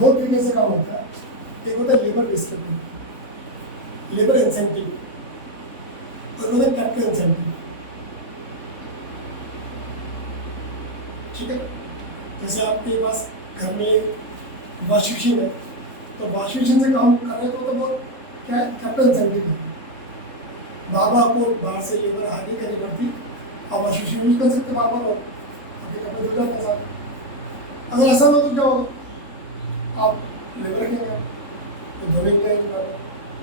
दो तरीके से काम होता है। एक होता है लेबर डिस्ट्रिब्यूट, लेबर इंसेंटिव, और होता है कैपिटल इंसेंटिव। ठीक है, जैसे आपके पास घर में वॉशिंग मशीन है, तो वॉशिंग मशीन से काम कर रहे हो तो वो क्या है, कैपिटल इंसेंटिव है। बार बार आपको बाहर से लेबर हायर करनी पड़ती, आप वॉशिंग मशीन यूज कर सकते बार बार, आपके कपड़े धुल जाते साथ। अगर ऐसा हो तो क्या होगा, आप लेबर रखेंगे तो धोने के लिए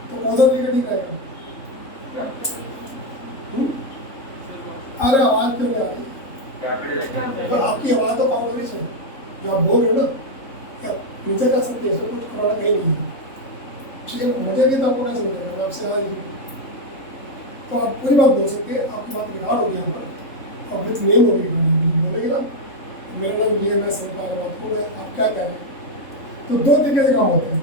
तो कौन सा तरीका ठीक रहेगा? अरे आवाज क्यों नहीं आ रही? तो आपकी आवाज तो पावर नहीं सुन, जो आप बोल रहे हो ना, क्या नीचे कर सकती है, कुछ करना कहीं नहीं है। ठीक है, मुझे भी तो आपको नहीं समझेगा, मैं आपसे आज तो आप पूरी बात बोल सकते हैं, आपकी बात रिकॉर्ड होगी यहाँ पर, और विथ नेम होगी, बोलेगी ना मेरा नाम ये, मैं समझ पा रहा हूँ आपको, आप क्या कह रहे हैं। तो दो तरीके से काम होते हैं।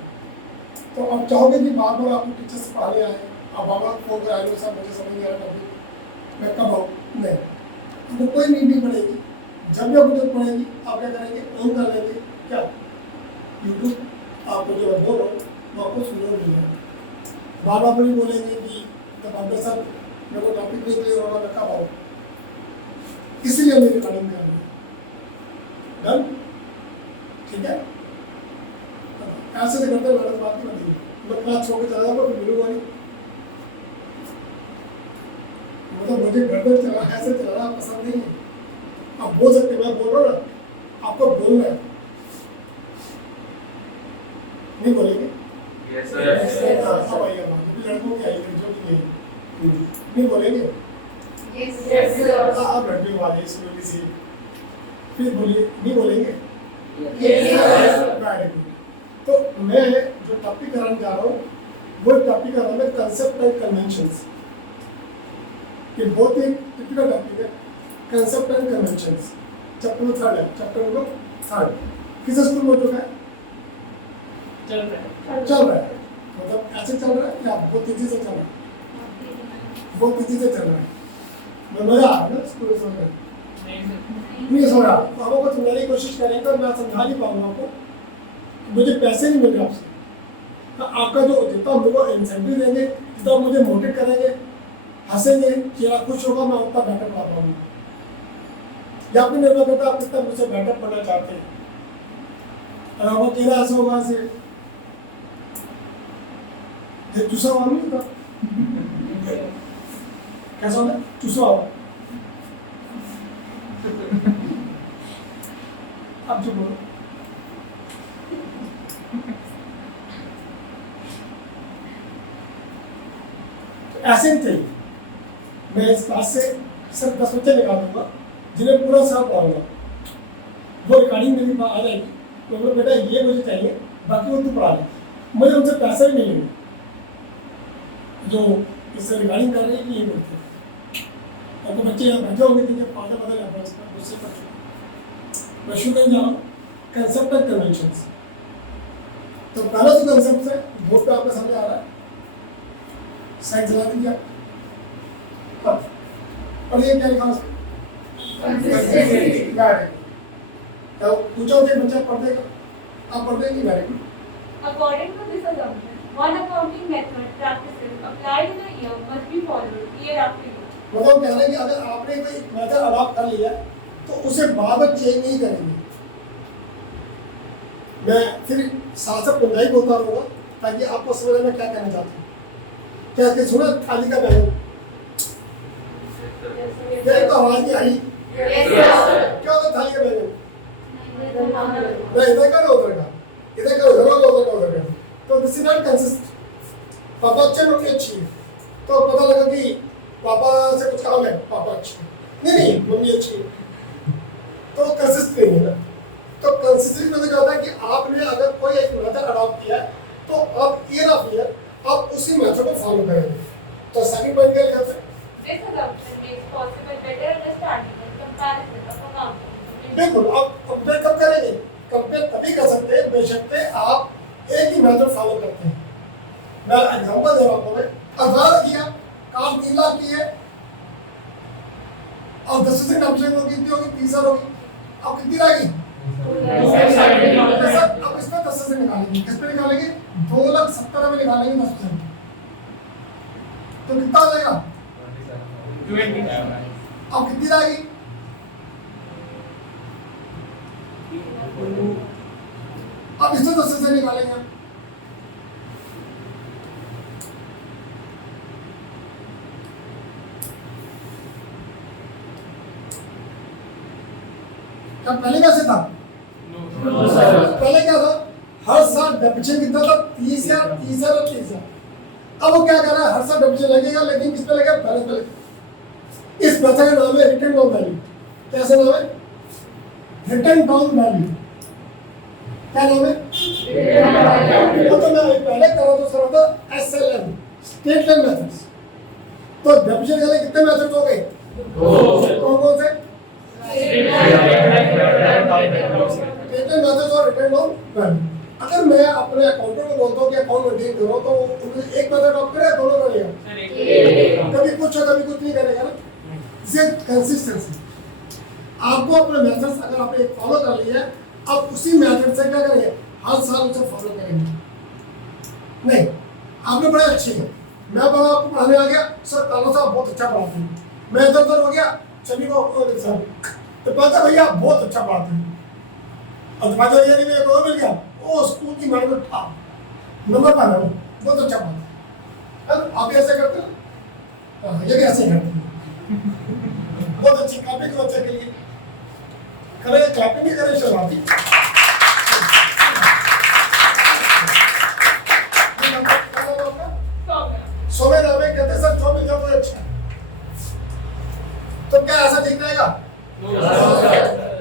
तो आप चाहोगे कि बार बार आपको टीचर से पढ़ाने आए, आप बार बार फोन कर आए साहब मुझे समझ नहीं आ रहा टॉपिक, मैं कब आऊँ? नहीं, आपको कोई नीड नहीं पड़ेगी। जब भी आपको जरूरत पड़ेगी आप क्या करेंगे, ऑन कर लेंगे क्या यूट्यूब, आपको जो मैं बोल रहा हूँ वो आपको सुनने को मिल जाएगा। बार बार नहीं बोलेंगे कि जब आपके साथ मेरे को टॉपिक नहीं क्लियर होगा मैं कब आऊँ, इसलिए हमें रिकॉर्डिंग कर रही है। डन? ठीक है, ऐसे से करते हुए बात नहीं बनती, मैं क्लास छोड़ के चला जाऊँगा फिर मिलूंगा नहीं। मतलब मुझे गड़बड़ चला ऐसे चलाना पसंद नहीं है। आप बोल सकते, मैं बोल रहा हूँ ना, आपको बोलना है, नहीं बोलेंगे? Yes sir. अब आइए लड़कों की आइए जो भी नहीं बोलेंगे? Yes sir. आप लड़के वाले स्कूल से फिर बोलिए, नहीं बोलेंगे? Yes sir. Very good. तो मैं जो टॉपिक कराने जा रहा हूँ वो टॉपिक का नाम है कंसेप्ट एंड कन्वेंशंस। ये बहुत ही टिपिकल टॉपिक है, concept and conventions. Chapter number 3 है, चैप्टर नंबर 3 किस स्कूल में हो चुका है? चल रहा है, मतलब ऐसे चल रहा है या बहुत तेजी से चल रहा है? बहुत तेजी से चल रहा है। मैं मजा आ रहा है ना स्कूल में सोचकर? नहीं सो रहा, तो हम आपको समझाने की कोशिश करेंगे और मैं समझा नहीं पाऊंगा आपको, मुझे पैसे नहीं मिल रहे आपसे, तो आपका जो जितना हम लोग इंसेंटिव देंगे, जितना मुझे मोटिवेट करेंगे, हंसेंगे, चेहरा खुश होगा, मैं उतना बेटर पढ़ा पाऊंगा। या आपको निर्भर करता है आप कितना मुझसे बेटर पढ़ना चाहते हैं। और आपको चेहरा ऐसा होगा से चूसा हुआ नहीं होता, कैसा होता है? चूसा हुआ। अब जो बोलो तो ऐसे ही चाहिए। मैं इस क्लास से सिर्फ 10 बच्चे निकाल दूंगा जिन्हें पूरा साल पढ़ाऊंगा, वो रिकॉर्डिंग मेरी आ जाएगी, तो बोलो बेटा ये मुझे चाहिए, बाकी वो तू पढ़ा ले, मुझे उनसे पैसे भी नहीं लेंगे जो इससे रिकॉर्डिंग कर रहे हैं कि ये बोलते हैं। और तो बच्चे यहाँ बैठे होंगे कि जब पाता पता लगा उससे पढ़ मैं शुरू करने जा रहा हूँ कंसेप्ट एंड कन्वेंशंस। तो पहला जो कंसेप्ट है बोर्ड पे आपके सामने आ रहा है, साइड चला दीजिए आप, और ये क्या लिखा है? तो पूछो कि बच्चा पढ़ देगा, आप पढ़ देंगे? Very good. According to this assumption, one accounting method practices applied in a year must be followed year after year. मतलब कह रहे हैं कि अगर आपने कोई मेथड अडॉप्ट कर लिया तो उसे बार-बार चेंज नहीं करेंगे। मैं फिर साथ साथ पंजाबी बोलता रहूँगा ताकि आपको समझ में क्या कहना चाहता हूँ। क्या कि सुना थाली का बैग? ये तो आवाज नहीं आई। क्या होता थाली का बैग? नहीं इधर का उधर का, इधर का उधर का। तो दिस इज नॉट कंसिस्ट। पापा अच्छे मम्मी अच्छी है, तो पता लगा कि पापा से कुछ काम है, पापा अच्छे नहीं मम्मी अच्छी है, तो कंसिस्ट नहीं है ना। तो कंसिस्टेंसी मतलब क्या होता है कि आपने अगर कोई एक मेथड अडॉप्ट किया है तो आप ईयर ऑफ ईयर आप उसी मेथड को फॉलो करेंगे। तो सेकंड पॉइंट क्या लिखा है? This assumption makes possible better understanding and comparison of accounting. बिल्कुल, आप कंपेयर कब करेंगे? कंपेयर तभी कर सकते हैं बेशक आप एक ही मेथड फॉलो करते हैं। मैं एग्जांपल दे रहा हूँ, मैं 18 किया, काम 3 लाख की है और 10% कमीशन कितनी होगी? 30,000 होगी। अब कितनी रहेगी? अब इसमें 10 से निकालेंगे, किस पे निकालेंगे? 2,70,000 में निकालेंगे 10%, तो कितना हो जाएगा? अब कितनी आएगी? अब इसमें 10 से निकालेंगे हम। क्या पहले कैसे था? पहले क्या था? हर साल डेप्रिसिएशन कितना था? 30,000, 30,000 और 30,000। अब वो क्या कर रहा है? हर साल डेप्रिसिएशन लगेगा, लेकिन किस पे लगेगा? बैलेंस पे लगेगा। इस मेथड का नाम है रिटर्न डाउन वैल्यू। कैसे नाम है? Return down value. क्या नाम है? तो मैं पहले कर रहा था सर था SLM, स्टेट लाइन मेथड्स। तो डेप्रिसिएशन के लिए कितने मेथड्स हो गए? कौन कौन से? रिटर्न मेथड्स और रिटर्न डाउन वैल्यू। अगर मैं अपने अकाउंटेंट को बोलता हूँ कि अकाउंट मेंटेन करो, तो उन्हें एक मेथड ऑफ करे, दोनों करेगा? कभी कुछ और कभी कुछ नहीं करेगा ना। इसे कंसिस्टेंसी। आपको अपने मेथड्स अगर आपने फॉलो कर लिया है, अब उसी मेथड से क्या करेंगे? हर साल उसे फॉलो करेंगे। नहीं, आपने बड़े अच्छे हैं, मैं बड़ा आपको पढ़ाने आ गया, सर काला साहब बहुत अच्छा पढ़ाते हैं, मैं इधर उधर हो गया, सभी को तो पता भैया बहुत अच्छा पढ़ाते हैं, और पता ये नहीं मेरे को मिल गया, ओ स्कूल की मैडम था, नंबर पाना बहुत अच्छा पढ़ाते हैं। आप ऐसे करते हो? ये भी ऐसे करते हैं। बहुत अच्छी कॉपी के बच्चे के लिए करें, क्लैपिंग भी करें, शर्माती। सोमे नामे कहते सर जो मिल जाए वो अच्छा है। तो क्या ऐसा ठीक रहेगा?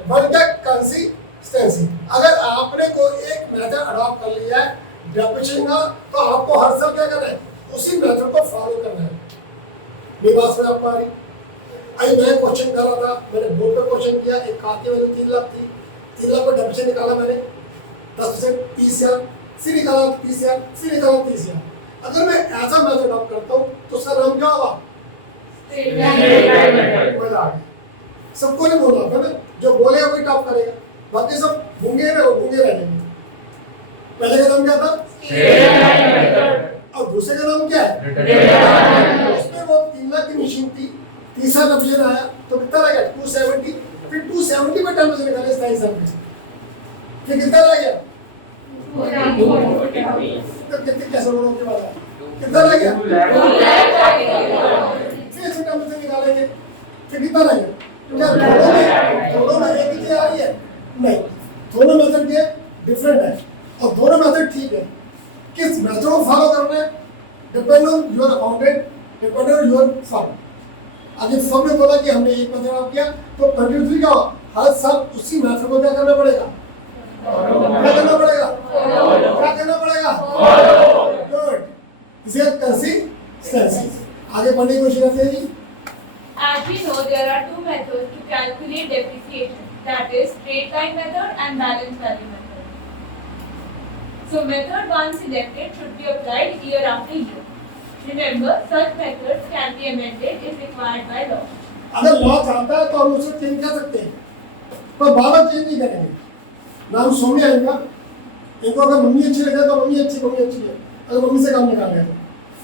बल्कि कंसिस्टेंसी। अगर आपने कोई एक मेथड अडॉप्ट कर लिया है डेप्रिसिएशन का, तो आपको हर साल क्या करना है? उसी मेथड को फॉलो करना है। मेरी बात समझ आपको आ रही? अभी मैं क्वेश्चन कर रहा था, मैंने बोर्ड पे क्वेश्चन किया, एक खाते वैल्यू 3 लाख थी, 3 लाख को डेप्रिसिएशन निकाला मैंने 10%, 30,000, सी निकाला 30,000, सी निकाला 30,000। अगर मैं ऐसा मेथड अडॉप्ट करता हूँ तो उसका नाम क्या होगा? मजा आ गया। सबको नहीं बोलना था ना, जो बोलेगा वही टॉप करेगा, बाकी सब गूंगे रहे, गूंगे रह जाएंगे। पहले का नाम क्या था? और दूसरे का नाम क्या है? उसमें वो 3 लाख की मशीन थी, तीसरा डेप्रिसिएशन आया तो कितना लगा? 270, फिर 270 पे 10% निकाले 27,000 में, फिर कितना रह गया? तो कितने कैसे लोगों के बाद कितना रह गया? फिर से 10% निकालेंगे, फिर कितना रह गया? क्या दोनों में एक ही चीज आ रही है? नहीं, दोनों मेथड के डिफरेंट है और दोनों मेथड ठीक है। किस मेथड को फॉलो करना है depend on your accountant, depend on your firm. अगर फर्म ने बोला कि हमने एक मेथड आप किया तो कंटिन्यूसली क्या होगा? हर साल उसी मेथड को क्या करना पड़ेगा? क्या करना पड़ेगा? क्या करना पड़ेगा? गुड, इसे कंसिस्टेंसी। आगे बढ़ने की कोशिश करते हैं जी। As we know, there are two methods to calculate depreciation, that is straight line method and balance value method. So method once selected should be applied year after year. Remember, such methods can be amended if required by law. अगर law चाहता है तो हम उसे change कर सकते हैं, पर बार-बार चेंज नहीं करेंगे। नाम सौम्या है इनका, इनको अगर मम्मी अच्छी लगे तो मम्मी अच्छी है, अगर मम्मी से काम निकाल लेंगे,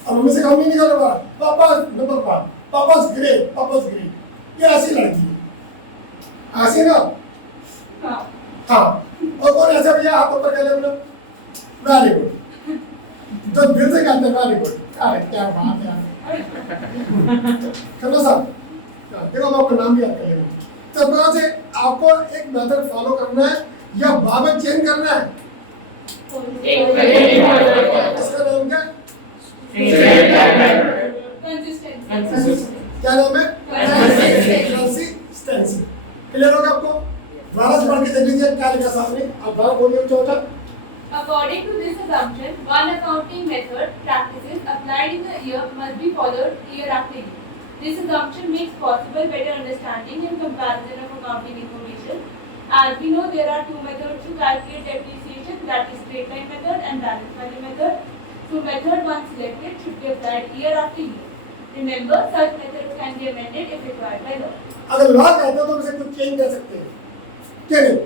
और मम्मी से काम नहीं निकाल रहा, पापा नंबर 5, पापा's great, ये ऐसी लड़की है, ऐसी ना? हाँ, और कौन ऐसा भैया हाथ ऊपर कर ले बोलो, वेरी गुड, तो दिल से कहते हैं वेरी गुड, अरे क्या बात है चलो साहब, देखो मैं आपका नाम भी याद कर लेंगे। तो प्रकार से आपको एक मेथड फॉलो करना है या बार चेंज करना है? इसका नाम क्या? क्या नाम है? कंसिस्टेंसी। क्लियर होगा आपको? दोबारा से पढ़ के देख लीजिए क्या लिखा सामने, आप दोबारा बोलिए चौथा। According to this assumption, one accounting method practices applied in the year must be followed year after year. This assumption makes possible better understanding and comparison of accounting information. As we know, there are two methods to calculate depreciation, that is straight line method and balance value method. So method once selected should be applied year after year. Remember, such methods can be amended if required by law. अगर law कहता है तो उसे कुछ change कर सकते हैं, क्या नहीं?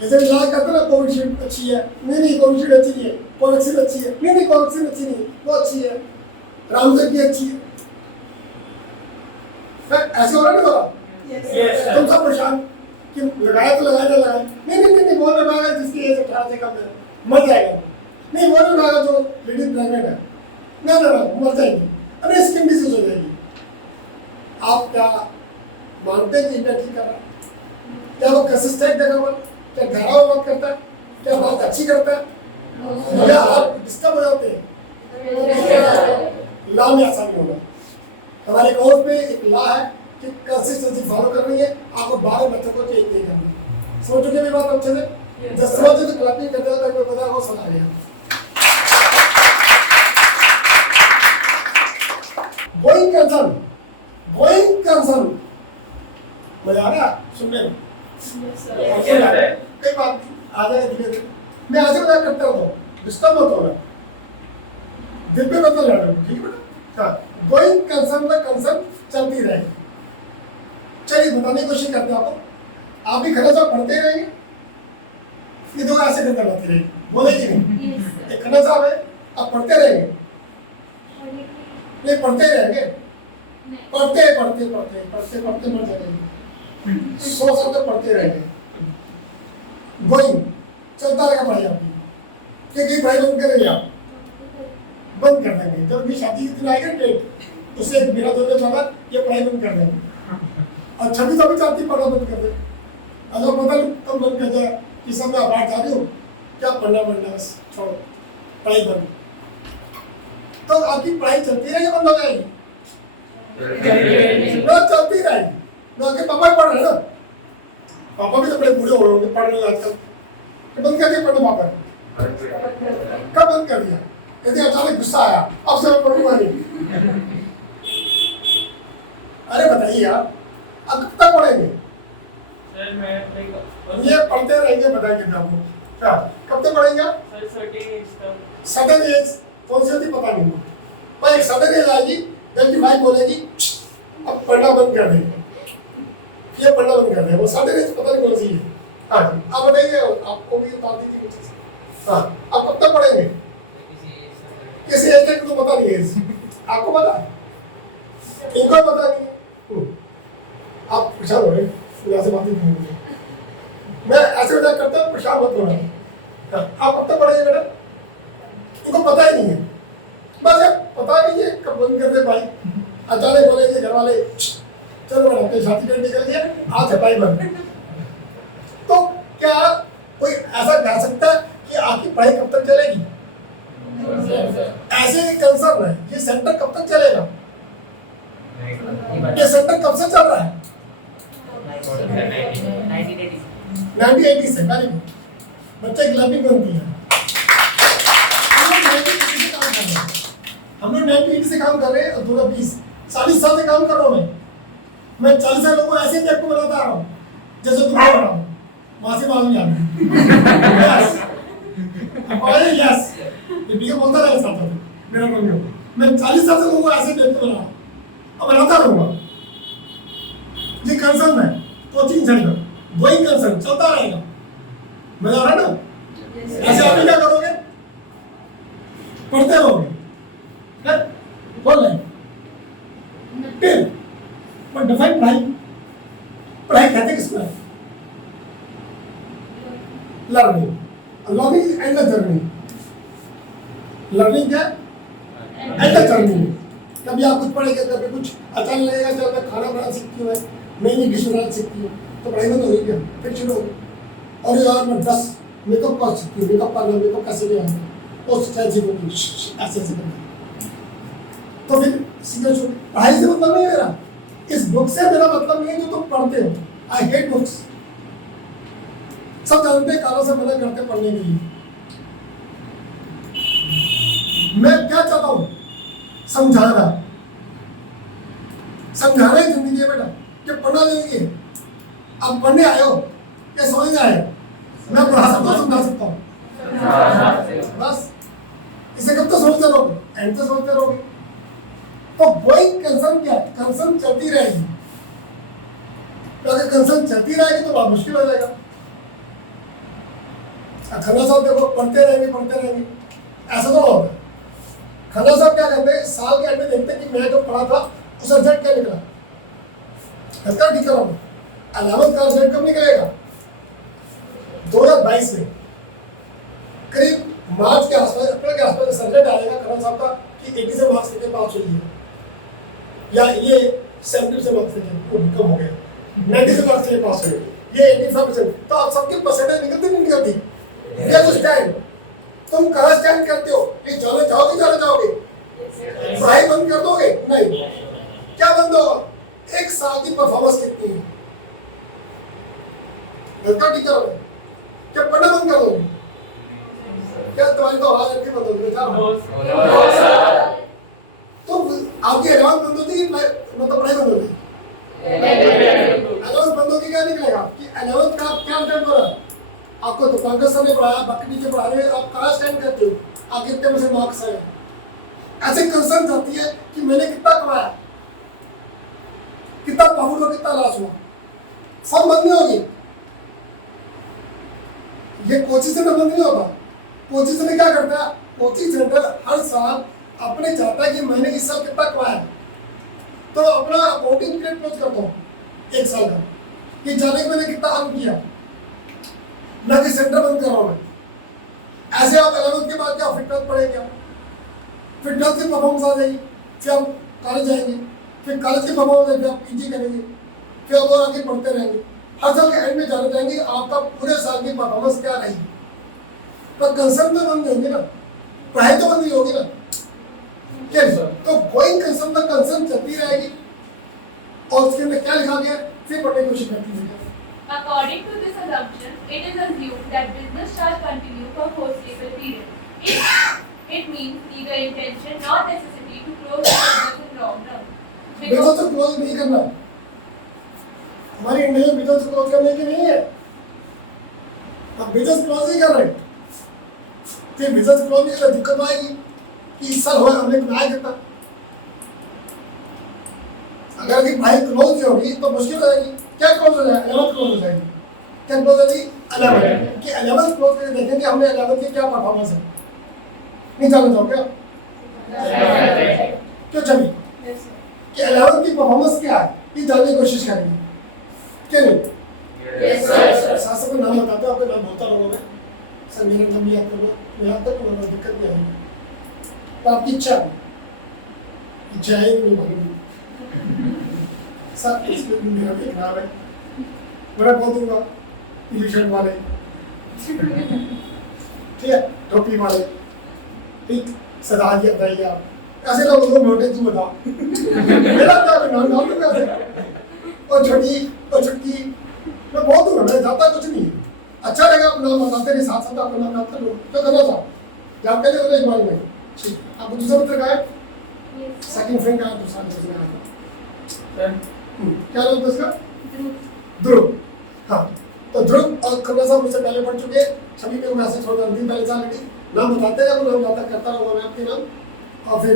जैसे इलाज करते ना, कोविशील्ड अच्छी है, नहीं कोविशील्ड अच्छी नहीं है, कोवैक्सीन अच्छी है, नहीं कोवैक्सीन अच्छी नहीं, वो अच्छी है, रामदेव की अच्छी है। ऐसे हो रहा नहीं हो रहा? तुम सब परेशान कि लगाया तो लगाया ना लगाया, नहीं वो लगाएगा जिसकी एज 18 से कम है मर जाएगा, नहीं वो लगाएगा जो लेडी प्रेग्नेंट है, ना मर जाएगी, अरे स्किन डिसीज हो जाएगी। आप क्या मानते हैं कि इंडिया ठीक कर रहा है? क्या वो कंसिस्टेंट है? क्या गहरा बात करता है? क्या बात अच्छी करता है? या आप डिस्टर्ब हो जाते हैं? लॉ में ऐसा नहीं होगा। हमारे कोर्ट में एक लॉ है कि कंसिस्टेंसी फॉलो करनी है, आपको 12 बच्चों को चेंज नहीं करना। समझ चुके मेरी बात अच्छे से? जब समझे तो क्लैपिंग करते हो तो पता हो समझ आ गया। गोइंग कंसर्न मजा आ रहा सुनने में? कई बात आ जाएगा धीरे धीरे। मैं ऐसे मजाक करता हूँ, डिस्टर्ब मत होना, दिल पे मत लड़ा, ठीक है बेटा? हाँ, गोइंग कंसर्न का कंसर्न चलती रहेगी। चलिए बताने की कोशिश करते हैं आपको। आप भी खड़े साहब पढ़ते रहेंगे, ये दो ऐसे करते रहती रहेगी, बोलेगी नहीं। एक खन्ना साहब है, आप पढ़ते रहेंगे, नहीं पढ़ते रहेंगे, पढ़ते मर जाएंगे। 100 साल तक पढ़ते रहेंगे। गोइंग चलता रहेगा पढ़ाई आपकी, क्योंकि पढ़ाई बंद करेंगे आप, बंद कर देंगे। जब भी शादी के दिन आएगा डेट, उससे मेरा दोस्त ने बोला ये पढ़ाई बंद कर देंगे, और 26 अभी चाहती पढ़ना बंद कर दे। अगर पता नहीं तब बंद कर जाए कि सब मैं बाहर जा रही हूँ, क्या पढ़ना बस छोड़ो, पढ़ाई बंद। तो आपकी पढ़ाई चलती रहेगी, बंद हो जाएगी? चलती रहेगी। आपके पापा भी पढ़ रहे हैं ना, पापा भी तो बड़े बूढ़े हो रहे होंगे, पढ़ रहे हैं आजकल, तो बंद कर दिया पढ़ना पापा? कब बंद कर दिया? यदि अचानक गुस्सा आया, अब से मैं पढ़ूंगा नहीं। अरे बताइए यार, अब कब तक पढ़ेंगे? ये पढ़ते रहेंगे, बताइए आपको क्या कब तक पढ़ेंगे? सडन एज कौन सी होती पता नहीं, पर एक सडन एज आएगी जब की वाइफ बोलेगी अब पढ़ना बंद कर देंगे, ये पढ़ना बंद कर देंगे। वो सडन एज पता नहीं कौन सी है। हाँ जी, अब बताइए, आपको भी बता दीजिए कुछ। हाँ, अब कब तक पढ़ेंगे? किसी एज तक तो पता नहीं है, आपको पता है? इनको पता नहीं। आप परेशान हो रहे हैं, ऐसे बातें नहीं होंगी। मैं ऐसे मजाक करता हूँ, परेशान मत होना। आप कब तक पढ़ेंगे बेटा? इनको पता ही नहीं है, बस पता नहीं है कब बंद कर दे भाई। अचानक बोलेंगे घर वाले चलो बेटा अपनी शादी करने निकल गया, आज है भाई बंद। तो क्या कोई ऐसा कह सकता है कि आपकी पढ़ाई कब तक चलेगी? ऐसे कंसर्न है, ये सेंटर कब तक चलेगा? ये सेंटर कब से चल रहा है? 1980 से। वेरी गुड, बच्चे क्लबिंग बनती है। हम लोग 1980 से काम कर रहे हैं, 2020 40 साल से काम कर रहा हूँ मैं 40 साल लोगों को ऐसे ही आपको बनाता आ रहा हूँ जैसे तुम बना रहा हूँ, वहां से मालूम यस यस ये भी बोलता रहा साथ मेरा बंदो। मैं 40 साल से लोगों को ऐसे देखते बना रहा हूँ, अब बनाता रहूंगा। ये कंसर्न है, कोचिंग सेंटर गोइंग कंसर्न चलता रहेगा। मजा आ रहा है ना? ऐसे आप क्या करोगे? पढ़ते रहोगे, बोल रहे टिल पर डिफाइन पढ़ाई कहते किसको है? Learning and the journey. Learning क्या? And the journey. कभी आप कुछ पढ़ेंगे, कभी कुछ अचानक लगेगा जब मैं खाना बनाना सीखती हूँ, नई डिश बनाना सीखती हूँ, तो पढ़ाई बंद हो गई क्या? फिर शुरू हो गई। और यार मैं 10 मेकअप कर सकती हूँ, मेकअप करना, मेकअप कैसे नहीं आता, उस स्टाइल से बोलती ऐसे करना, तो फिर सीधे छोड़। पढ़ाई से मतलब नहीं मेरा, इस बुक से मेरा मतलब नहीं है जो तुम पढ़ते हो। I hate books. सब जानते हैं कानों से मना करते पढ़ने के लिए। मैं क्या चाहता हूँ? समझाना ही जिंदगी है बेटा, कि पढ़ना नहीं है। अब पढ़ने आए हो या समझने आए? मैं पढ़ा सकता हूँ, समझा सकता हूँ, बस। इसे कब तक समझते रहोगे? एंड तक समझते रहोगे। तो गोइंग कंसर्न क्या है? कंसर्न चलती रहेगी। तो अगर कंसर्न चलती रहेगी तो बहुत मुश्किल हो जाएगा। खन्ना साहब देखो पढ़ते रहेंगे ऐसा तो होगा। खन्ना साहब क्या करते हैं, साल के एंड में देखते हैं कि मैं जो पढ़ा था उसका रिजल्ट क्या निकला। इसका ठीक करो, 11th का रिजल्ट कब निकलेगा? 2022 में करीब मार्च के आसपास, अप्रैल के आसपास रिजल्ट आएगा खन्ना साहब का कि 80 से मार्क्स लेके पास हुई है, या ये 70 से मार्क्स लेके कम हो गया, 90 से मार्क्स लेके पास हुए, ये 85%। तो आप सबके परसेंटेज निकलती नहीं निकलती? स्टैंड, तुम कहाँ स्टैंड करते हो? ये जाना चाहोगे? पढ़ाई बंद कर दोगे? नहीं। क्या बंद होगा? एक साल की परफॉर्मेंस कितनी है? लड़का टीचर हो, क्या पढ़ना बंद कर दोगे? क्या तुम्हारी तो आवाज अच्छी बंद होगी? तो आपकी 11th बंद होती है, मतलब पढ़ाई बंद होती है? 11th बंद होगी, क्या निकलेगा कि 11th का क्या रिजल्ट हो रहा है? आपको तो पंकज सर ने पढ़ाया, बाकी टीचर पढ़ा रहे हैं, आप कहाँ स्टैंड करते हो? आप कितने में से मार्क्स आए? ऐसे कंसर्न आती है कि मैंने कितना कमाया, कितना प्रॉफिट हुआ, कितना लॉस हुआ, सब बंद नहीं होगी। ये कोचिंग सेंटर बंद नहीं होगा। कोचिंग सेंटर क्या करता है? कोचिंग सेंटर हर साल अपने चाहता है कि मैंने इस साल कितना कमाया, तो अपना अकाउंटिंग पीरियड क्लोज करता हूँ एक साल का कि जाने कि मैंने कितना अर्न किया, ना कि सेंटर बंद कर रहा हूँ मैं। ऐसे आप 11th के बाद क्या फिटनेस पढ़ेंगे, फिटनेस की परफॉर्मेंस आ जाएगी, फिर आप कॉलेज जाएंगे, फिर कॉलेज की परफॉर्मेंस आएगी, आप पीजी करेंगे, फिर आप और आगे पढ़ते रहेंगे। हर साल के एंड में जाना चाहेंगे आपका पूरे साल की परफॉर्मेंस क्या रही। पर कंसर्न तो बंद नहीं होगी ना, पढ़ाई तो बंद नहीं होगी ना, क्या? तो गोइंग कंसर्न तक कंसर्न चलती रहेगी और उसके अंदर क्या लिखा गया फिर पढ़ने की कोशिश करती रहेगी। According to this assumption, it is assumed that business shall continue for foreseeable period. It means neither intention nor necessity to close the business in long run. Business को क्लोज नहीं करना, हमारी इंडिया में बिजनेस क्लोज करने की नहीं है। अब बिजनेस क्लोज ही कर रहे हैं, फिर बिजनेस क्लोज नहीं कर दिक्कत आएगी कि इस साल हुआ हमने कमाया कितना। अगर की पढ़ाई क्लोज नहीं होगी तो मुश्किल हो जाएगी। क्या क्लोज हो जाएगा? 11th क्लोज हो जाएगी। क्या क्लोज होगी? 11th कि 11th क्लोज करके देखेंगे हमने 11th की क्या परफॉर्मेंस है। नहीं जानना चाहोगे आप? क्यों चलिए कि 11th की परफॉर्मेंस क्या है ये जानने की कोशिश करेंगे, क्या नहीं? साथ को नाम बताते हो, आपका नाम बोलता रहूँगा मैं, सर मेरा नाम याद करो, मैं याद कर लूँगा, दिक्कत नहीं आएगी। तो आपकी इच्छा है नहीं मालूम सर, इसमें भी मेरा एक नाम है, मैं बोल दूंगा पीली शर्ट वाले, ठीक है, टोपी वाले, ठीक, सदा जी बताइए आप ऐसे लोगों को मोटे तू बताओ मेरा क्या नाम नाम तो कैसे और छोटी और छुटकी मैं बोल दूंगा, मैं जाता कुछ नहीं है। अच्छा लगा आप नाम बताते नहीं, साथ साथ आपका नाम आपका लोग तो करना था जब पहले तो एक बार में ठीक। आपको दूसरा पत्र का है, सेकंड फ्रेंड का दूसरा दूसरा है क्या नाम था उसका? ध्रुव। हाँ, तो ध्रुव और खन्ना साहब मुझसे पहले पढ़ चुके, छवि में मैसेज छोड़ दिया, दिन पहले साल की नाम बताते रहे, नाम जाता करता रहूँगा मैं आपके नाम और फिर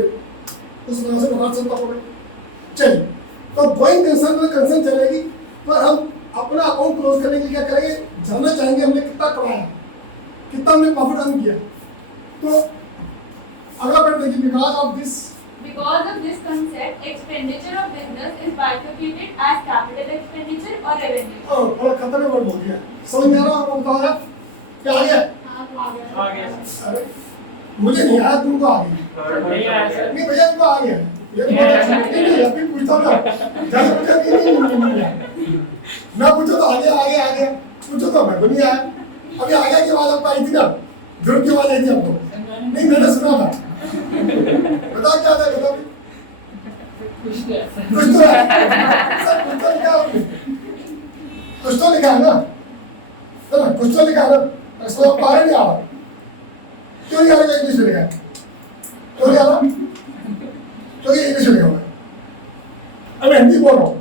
उस नाम से बाहर चलता हूँ। चलिए, तो गोइंग कंसर्न चलेगी, पर हम अपना अकाउंट क्लोज करने के लिए क्या करेंगे, जानना चाहेंगे हमने कितना कमाया, कितना हमने प्रॉफिट अर्न किया। तो अगला पॉइंट देखिए, Because of this concept, expenditure of business is bifurcated as capital expenditure or revenue. बड़ा खतरनाक वर्ड बोल दिया, समझ में आ रहा है आपको? बताओ क्या आ गया? आ गया। अरे मुझे नहीं आया, तुमको आ गया? नहीं आया सर। नहीं भैया तुमको आ गया, ये तो बहुत अच्छा नहीं अभी पूछता ना, जब पूछा नहीं ना पूछो तो आ गया, पूछो तो मैं नहीं आया। अभी आ गया की आवाज आपको आई थी ना, ध्रुव की आवाज आई थी आपको? नहीं, मैंने सुना था। बताओ क्या था, बताओ कुछ तो है सर, कुछ तो लिखा है ना, कुछ तो लिखा है ना, इसको बाहर नहीं आ रहा, क्यों नहीं आ रहा? इंग्लिश में लिखा है, क्यों नहीं आ रहा? क्योंकि इंग्लिश में लिखा हुआ है। अब हिंदी बोल रहा हूँ,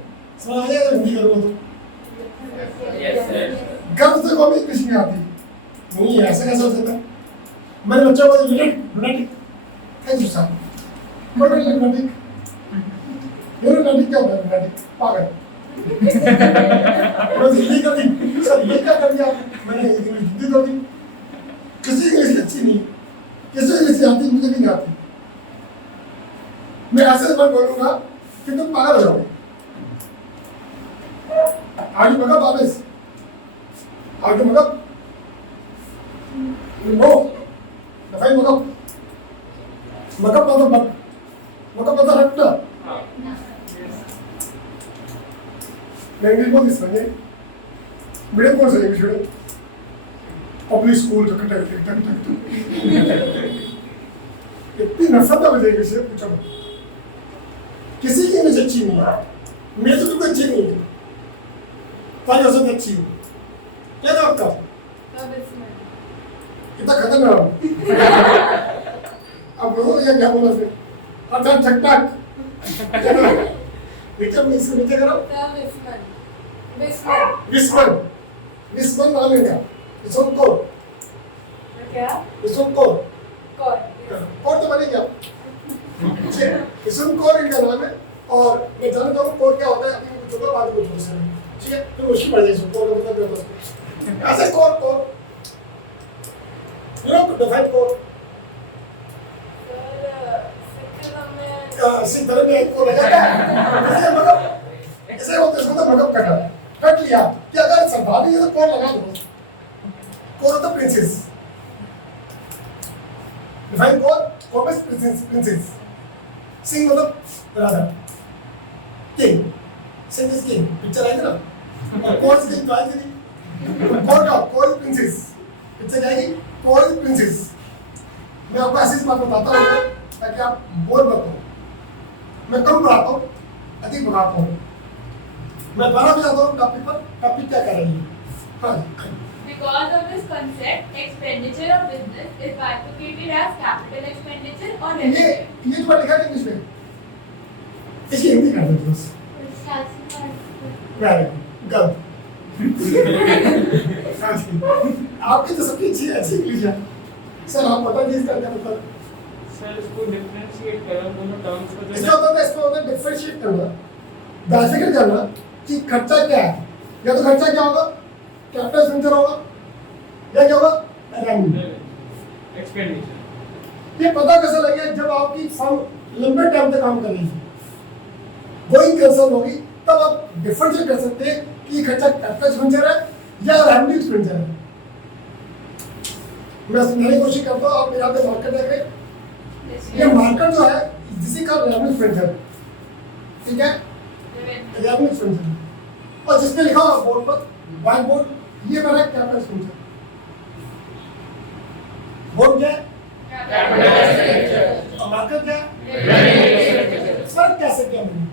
समझ आ जाएगा हिंदी करूँगा तो? गर्व से को भी इंग्लिश नहीं आती, नहीं ऐसा कैसा हो सकता है? मेरे बच्चों को lunatic thank you sir, lunatic क्या होता है? लुनाटिक पागल। बस हिंदी कर दी सर, ये क्या कर दिया मैंने? हिंदी कर दी, मैं बोलूंगा कि तुम पागल हो जाओगे। आगे मगब वापस आगे मगब नो दफाई मगब मगब मतलब हटना मैं इंग्लिश बोल इसमें मीडियम कौन सा इंग्लिश मीडियम पब्लिक स्कूल टक टक टक टक इतनी नफरत है मुझे इंग्लिश से पूछो किसी की इंग्लिश अच्छी नहीं है मेरी तो बिल्कुल अच्छी नहीं है ताकि उससे अच्छी हो क्या नाम आपका कितना खतरनाक अब वो ये क्या बोला फिर अच्छा ठक ठक नीचे इसको नीचे करो विस्मन विस्मन नाम है क्या विस्मन को क्या विस्मन को कौन कोर तो बनेगा विस्मन कोर इनका नाम है और मैं जानता हूँ कोर क्या होता है अभी कुछ होगा बाद में कुछ हो ठीक है फिर मुश्किल पड़ जाएगी कोर का मतलब ऐसे core core you know to define core इसी तरह में एक को लगाता है ऐसे मतलब ऐसे होते हैं मतलब मतलब कट लिया कि अगर संभाली है तो कोर लगा दो Kaur of the princess define Kaur में प्रिंसेस सिंह मतलब राजा king Singh is king picture आई थी ना और कोर इज किंग तो आई थी कोर प्रिंसेस पिक्चर आएगी कोर प्रिंसेस मैं आपको ऐसी बात बताता हूँ ताकि आप बोर मत हो मैं कम पढ़ाता हूँ अधिक पढ़ाता हूँ मैं बारह भी जाता हूँ टॉपिक पर टॉपिक क्या कर रही है हाँ Because of this concept, expenditure of business is bifurcated as capital expenditure or ये revenue. जो लिखा है इंग्लिश में इसकी हिंदी कर देते बस वेरी गुड आपकी तो सबकी अच्छी अच्छी इंग्लिश है सर आप पता नहीं इसका क्या मतलब सर इसको डिफरेंशिएट करना दोनों टर्म्स को इसका होता है इसको होता है डिफरेंशिएट करना डायसेक्ट करना कि खर्चा क्या है या तो खर्चा क्या होगा कैपिटल एक्सपेंडिचर होगा या क्या होगा रेवेन्यू एक्सपेंडिचर ये पता कैसे लगेगा जब आपकी फर्म लंबे टाइम तक काम कर रही है गोइंग कंसर्न होगी तब आप डिफरेंशिएट कर सकते हैं कि खर्चा कैपिटल एक्सपेंडिचर है या रेवेन्यू एक्सपेंडिचर है मैं समझाने की कोशिश करता हूँ आप मेरे हाथ में मार्केट देख रहे हैं ये मार्केट जो है जिसे का रेवेन्यू एक्सपेंडिचर ठीक है रेवेन्यू एक्सपेंडिचर और जिसपे लिखा हुआ बोर्ड पर व्हाइट बोर्ड ये मेरा कैपिटल एक्सपेंडिचर बोर्ड क्या है और मार्केट क्या है फर्क कैसे क्या मैंने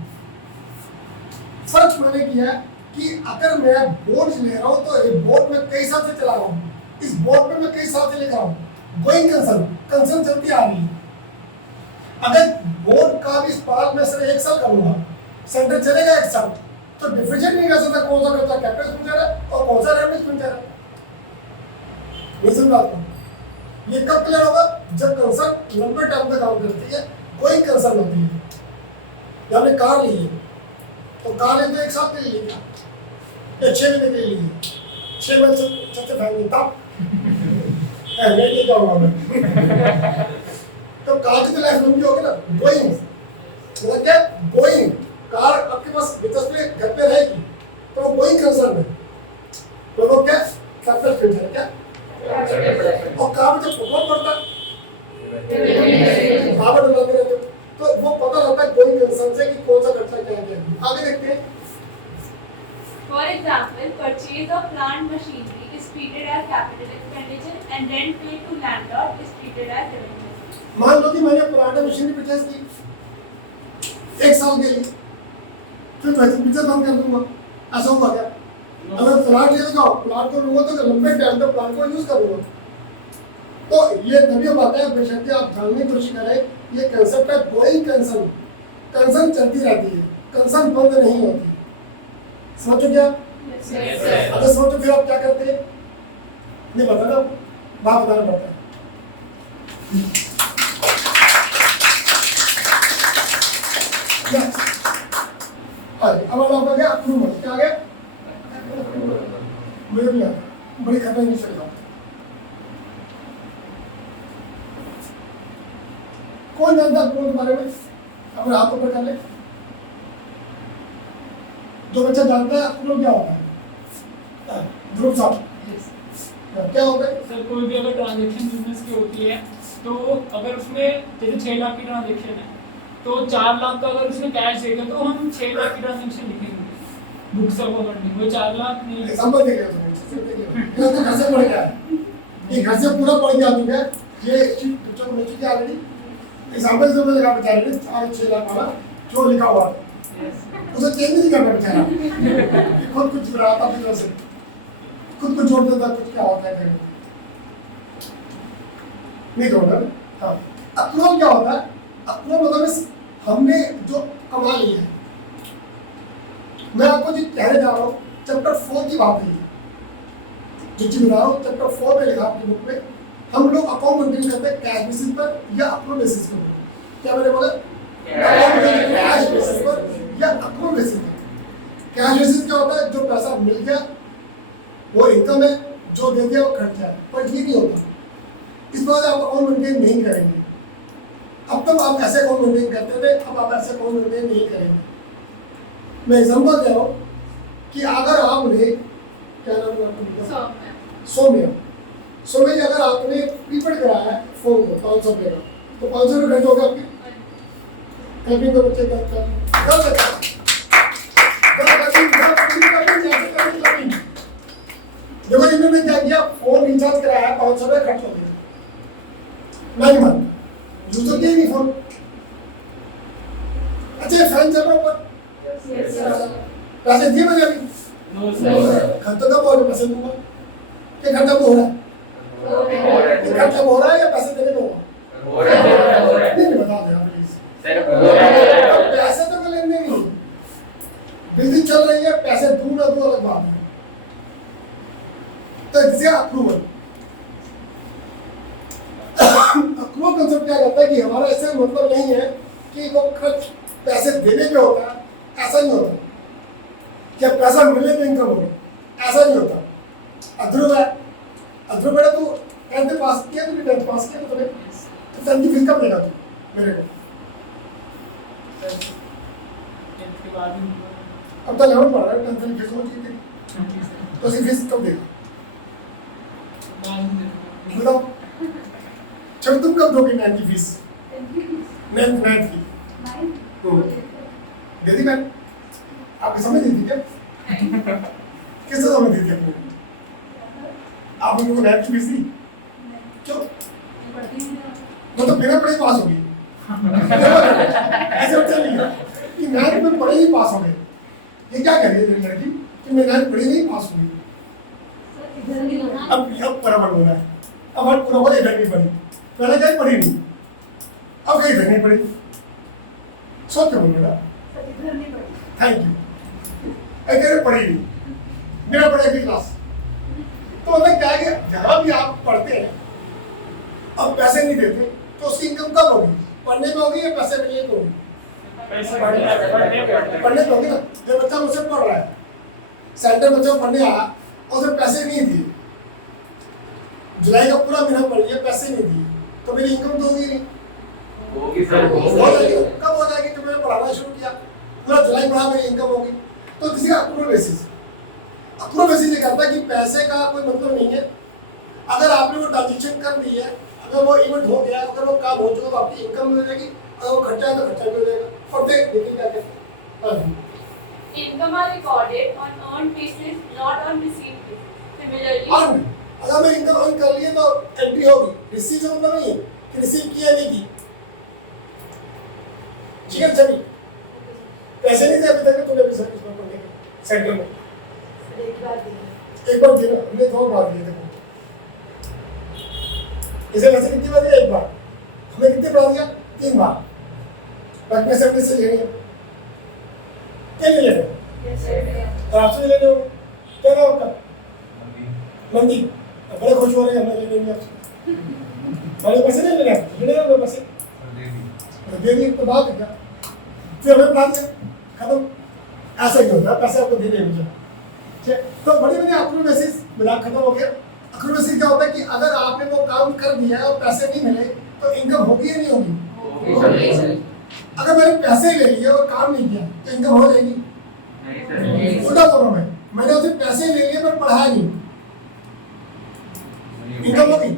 फर्क मैंने किया कि अगर मैं बोर्ड ले रहा हूँ तो ये बोर्ड में कई साल से चला रहा हूँ इस बोर्ड पे मैं कई साल से लिख रहा हूँ गोइंग कंसर्न चलती आ रही है अगर बोर्ड का भी इस पाल में सिर्फ एक साल करूंगा सेंटर चलेगा एक साल तो डिफरेंशिएट नहीं कर सकता कौन सा खर्चा कैपिटल एक्सपेंडिचर है और कौन सा रेवेन्यू एक्सपेंडिचर है बात ये कब क्लियर होगा जब कंसर्न लंबे टाइम तक काम करती है कोई कंसर्न होती है या आपने कार ली है तो कार ले तो एक साल के लिए लिया या 6 महीने के लिए लिया 6 महीने चलते फैमिली तब नहीं ले जाऊंगा मैं तो कार की तो लाइफ लंबी होगी ना गोइंग मतलब क्या गोइंग कार आपके पास बिजनेस पे घर पे रहेगी तो वो गोइंग कंसर्न है तो वो क्या कैपिटल एक्सपेंडिचर क्या और कार में जब प्रभाव पड़ता है आवक लगाते रहते तो वो पता लगता है गोइंग कंसर्न से कि कौन सा खर्चा क्या है आगे देखते हैं For example, purchase of plant machinery is treated as capital expenditure and rent paid to landlord is treated as revenue. मान लो कि मैंने प्लांट मशीनरी परचेज की एक साल के लिए फिर मैं बिजनेस बंद कर दूंगा ऐसा होगा क्या अगर प्लांट ले जाओ प्लांट को लूंगा तो लंबे टाइम तक प्लांट को यूज करूंगा तो ये तभी हम आते हैं बेशक आप जानने की कोशिश करें ये कंसेप्ट है गोइंग कंसर्न चलती रहती है कंसर्न बंद नहीं होती समझो क्या अगर समझो फिर आप क्या करते हैं नहीं बताना बात बताना पड़ता है अब आप आ गया अप्रूवल क्या आ गया मुझे भी बड़ी खतरनाक नहीं चल रहा कौन जानता है अप्रूवल के बारे में अब अपने हाथ ऊपर कर ले। जो बच्चा जानता है अप्रूवल क्या होता है, ध्रुव साहब क्या होता है? सर कोई भी अगर ट्रांजेक्शन बिजनेस की होती है तो अगर उसमें जैसे 6 लाख की ट्रांजेक्शन है तो 4 लाख का अगर उसने कैश देगा तो हम 6 लाख की ट्रांजेक्शन लिखेंगे बुक्स ऑफ अकाउंटिंग, वो 4 लाख नहीं। एग्जांपल दे गया तुम्हें, ये तो घर से पढ़ गया है, ये घर से पूरा पढ़ गया तुमने, ये चीज बच्चों को मिल चुकी है ऑलरेडी। एग्जांपल जो मैंने कहा बेचारे ने 6 लाख वाला जो लिखा हुआ उसे चेंज नहीं करना बेचारा, खुद कुछ बनाता फिर से खुद को जोड़ देता, कुछ क्या होता है नहीं जोड़ना। हाँ, अप्रूवल क्या होता है? अप्रूवल मतलब हमने जो कमा लिया है। मैं आपको जो कहने जा रहा हूँ चैप्टर 4 की बात है, जो चीज बता रहा हूँ चैप्टर 4 में लिखा आपकी बुक में, हम लोग अकाउंट मेंटेन करते हैं कैश बेसिस पर या अप्रूवल बेसिस पर। क्या मैंने बोला? कैश बेसिस पर या अप्रूवल बेसिस पर। कैश बेसिस क्या होता है? जो पैसा मिल गया वो इनकम है, जो दे दिया वो खर्चा है, पर ये नहीं होता। इस वजह से आप अकाउंट मेंटेन नहीं करेंगे। अब तक आप ऐसे अकाउंट मेंटेन करते थे, अब आप ऐसे अकाउंट मेंटेन नहीं करेंगे। मैं एग्जांपल दे रहा हूँ कि अगर आपने क्या नाम है सौम्य जी, अगर आपने प्रीपेड कराया है फोन को 500 रुपये का, तो 500 रुपये खर्च हो गया आपके। कैपिंग का बच्चे देखो इन्होंने क्या किया, फोन रिचार्ज कराया 500 रुपये खर्च हो गया, नहीं मान यूज तो किया नहीं फोन। अच्छा फैन चल रहा ऊपर, पैसे दिए मैंने अभी? No sir. खर्चा कब हो रहा है? पैसे दूंगा क्या खर्चा हो रहा है? खर्चा हो रहा है या पैसे देने को हो रहा है? नहीं बता दे प्लीज। पैसे तो कोई लेने नहीं, बिजनेस चल रही है, पैसे दूं ना दूं अलग बात है। तो इसका अप्रूवल अप्रूवल कंसेप्ट क्या करता है कि हमारा ऐसा मतलब नहीं है कि वो खर्च पैसे देने पे होता है, ऐसा नहीं होता। क्या पैसा मिलने पे इनकम होगी, ऐसा नहीं होता। अध्रुव है, अध्रुव बेटा तू 10th पास किया, तूने 10th पास किया तो तूने तो 10th की फीस कब देगा तू मेरे को? के बाद अब तो 11 पढ़ रहा है, 10th की फीस होगी तेरी, तो उसकी फीस कब देगा बताओ? चल तुम कब दोगे 9th की फीस? 9th की दे दी मैंने, आपकी समझ नहीं थी क्या? किससे समझ दी थी आपने? आप उनको 9th की फीस दी क्यों? वो तो बिना पढ़े पास हो गई। ऐसे बच्चा नहीं है कि 9th में पढ़े ही पास हो गए। ये क्या कर रही है मेरी लड़की कि मैं 9th पढ़ी नहीं पास हो गई। अब बराबर हो रहा है, अब हर पूरा बोले इधर नहीं पढ़ी, पहले कहीं पढ़ी नहीं, अब कहीं इधर नहीं पढ़ी। सोच के बोल बेटा, थैंक यू। अगर पढ़ी नहीं, बिना पढ़े की क्लास, तो मतलब क्या है कि जहाँ भी आप पढ़ते हैं अब पैसे नहीं देते तो उसकी इनकम कब होगी? पढ़ने में होगी या पैसे मिलने में होगी? पढ़ने पे होगी ना। जब बच्चा मुझसे पढ़ रहा है, सेंटर बच्चा पढ़ने आया और उसे पैसे नहीं दिए, जुलाई का पूरा महीना पढ़ लिया, पैसे नहीं दिए, तो मेरी इनकम तो होगी नहीं। होगी सर, कब हो जाएगी? जब मैंने पढ़ाना शुरू किया, पूरा जुलाई पढ़ा, मेरी इनकम होगी। तो किसी का अप्रूवल बेसिस, अप्रूवल बेसिस ये कहता है कि पैसे का कोई मतलब नहीं है। अगर आपने वो ट्रांजेक्शन कर दी है, अगर वो इवेंट हो गया, अगर वो काम हो चुका तो आपकी इनकम मिल जाएगी, अगर वो खर्चा है तो खर्चा भी हो जाएगा। और देखिए क्या कहते हैं, Income are recorded on earned basis, not on received basis. Similarly, earn, अगर मैं इनकम अर्न कर लिए तो एंट्री होगी। रिसीव से मतलब नहीं है कि रिसीव किया नहीं की, ठीक है? चलिए पैसे नहीं थे अभी तक, तूने अभी सर्विस में पढ़ने के सेंटर में एक बार दिया, हमने 2 बार दिए थे। इसे वैसे कितनी बार दिया? 1 बार। हमें कितने बार दिया? 3 बार। बाकी में सर्विस से लेनी है, क्या नहीं लेना? तो आपसे लेने हो, क्या नाम आपका? मंदी। बड़े खुश हो रहे हैं, हमने लेने आपसे। हमारे पैसे नहीं लेने हैं, लेने हैं पैसे दे दिए तो बात है क्या? फिर हमें बता दिया, खत्म। ऐसा ही होता है, पैसे आपको देने मुझे। ठीक, तो बड़ी बड़ी अप्रूवल बेसिस मिला, खत्म हो गया। अप्रूवल बेसिस क्या होता है कि अगर आपने वो काम कर दिया और पैसे नहीं मिले तो इनकम होगी या नहीं होगी? अगर मैंने पैसे ले लिए और काम नहीं किया तो इनकम हो जाएगी? उल्टा बोल रहा हूं मैं, मैंने उसे पैसे ले लिए पर पढ़ाया नहीं, इनकम होगी?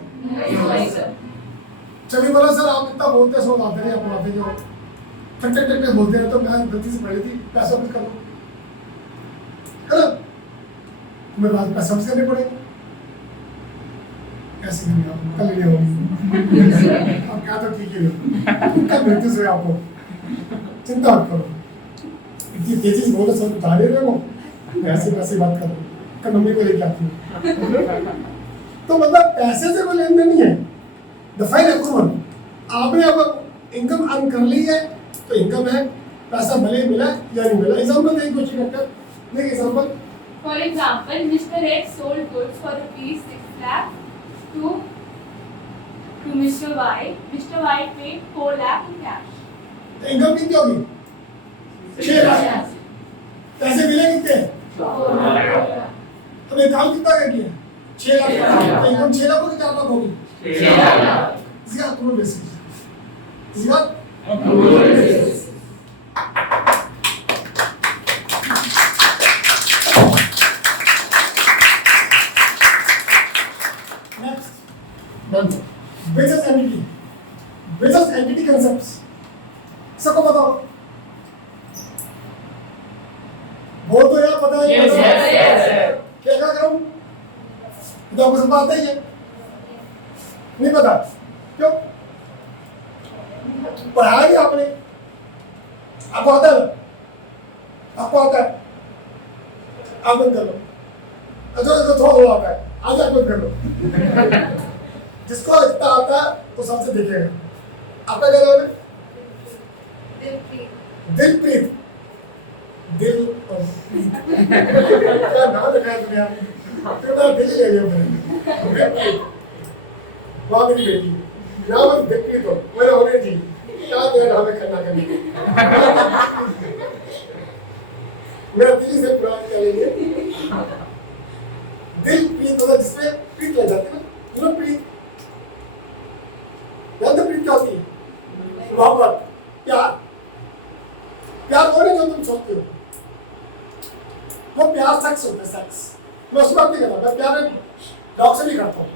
चलिए बोला सर आप इतना बोलते सो आते नहीं, आप आते जो टक बोलते हैं तो मैं गलती से पढ़ी थी, पैसा वापस कर दो, है ना? मेरे पास पैसा वापस करने पड़ेगा, कैसे करेंगे आप? कल नहीं होगी अब क्या, तो ठीक है कल मृत्यु से आपको चिंता मत करो, इतनी तेजी से बोलो सब उठा ले रहे हो, ऐसी वैसी बात करो, कल मम्मी को लेके आती हूँ। तो मतलब पैसे से कोई लेन देन नहीं है, डिफाइन अक्रूवल, आपने अब इनकम अर्न कर ली है तो इनकम है, पैसा भले मिला या नहीं मिला। एग्जांपल दें क्वेश्चन करकर, देखिए example. For example, Mr. X sold goods for rupees 6 lakh to Mr. Y. Mr. Y paid 4 lakh in cash. तो इनकम कितनी होगी? 6 लाख। पैसे मिले कितने? तो ये काम कितना कर किया? 6 लाख। तो इनकम 6 लाख होगी, 4 लाख होगी? 6 लाख। इसका अक्रूवल बेसिस, इसका accrual basis. Business entity, business entity concepts, सबको बताओ, बोल तो यार पता है? yes. क्या करूं? तो आपको सब आता ही है, नहीं पता क्यों? पढ़ाया नहीं आपने, आपको आता है? आपको आता है? आप बंद कर लो, अच्छा थोड़ा आता है, आज आप बंद कर लो। जिसको इतना आता है वो सबसे देखेगा। आपका क्या नाम है? दिलप्रीत। दिल और प्रीत क्या नाम रखा है तुमने? तो दिल ही ले लिया मैंने। वहाँ मेरी बेटी नाम है दिलप्रीत, हो मेरा होने जी क्या तेरा नाम है करना करने मेरा दिल से पुराना क्या लेंगे? दिलप्रीत होता जिसमें प्रीत लग जाती है ना, प्रीत प्रीत क्या होती है? मोहब्बत, प्यार। प्यार वो नहीं जो तुम सोचते हो, वो प्यार सेक्स होता है, सेक्स। मैं उस बात नहीं करता, मैं प्यार डॉग से नहीं करता हूँ,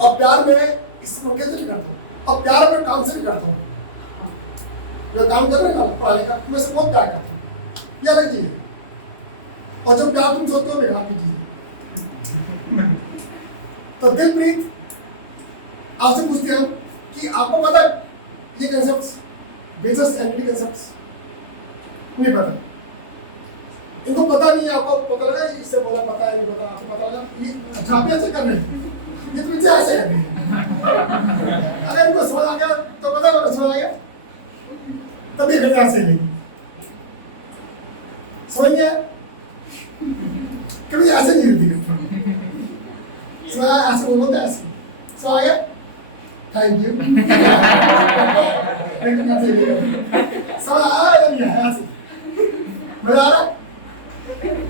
और प्यार में इस मौके से नहीं करता हूँ, और प्यार में काम से नहीं करता हूँ। जो काम कर रहे हैं ना पढ़ाने का, मैं से बहुत प्यार करता हूँ, ये अलग चीज है। और जो प्यार तुम सोचते हो बेकार की चीज है। तो दिलप्रीत आपसे पूछते हैं कि आपको पता है ये कंसेप्ट्स, बिजनेस एंटिटी कंसेप्ट्स? नहीं पता, इनको पता नहीं है। आपको पता लगा इससे बोला पता है, नहीं पता, आपको पता लगा ये अच्छा आप ऐसे कर रहे हैं, ये तो मुझे ऐसे कर रहे हैं। अगर इनको समझ आ गया तो पता है, समझ आ गया तभी घर ऐसे लेंगे, समझ गया? कभी ऐसे नहीं होती, समझ ऐसे बोलो तो ऐसे समझ आ गया। Thank you. समझ आया या नहीं आया? मजा आ रहा?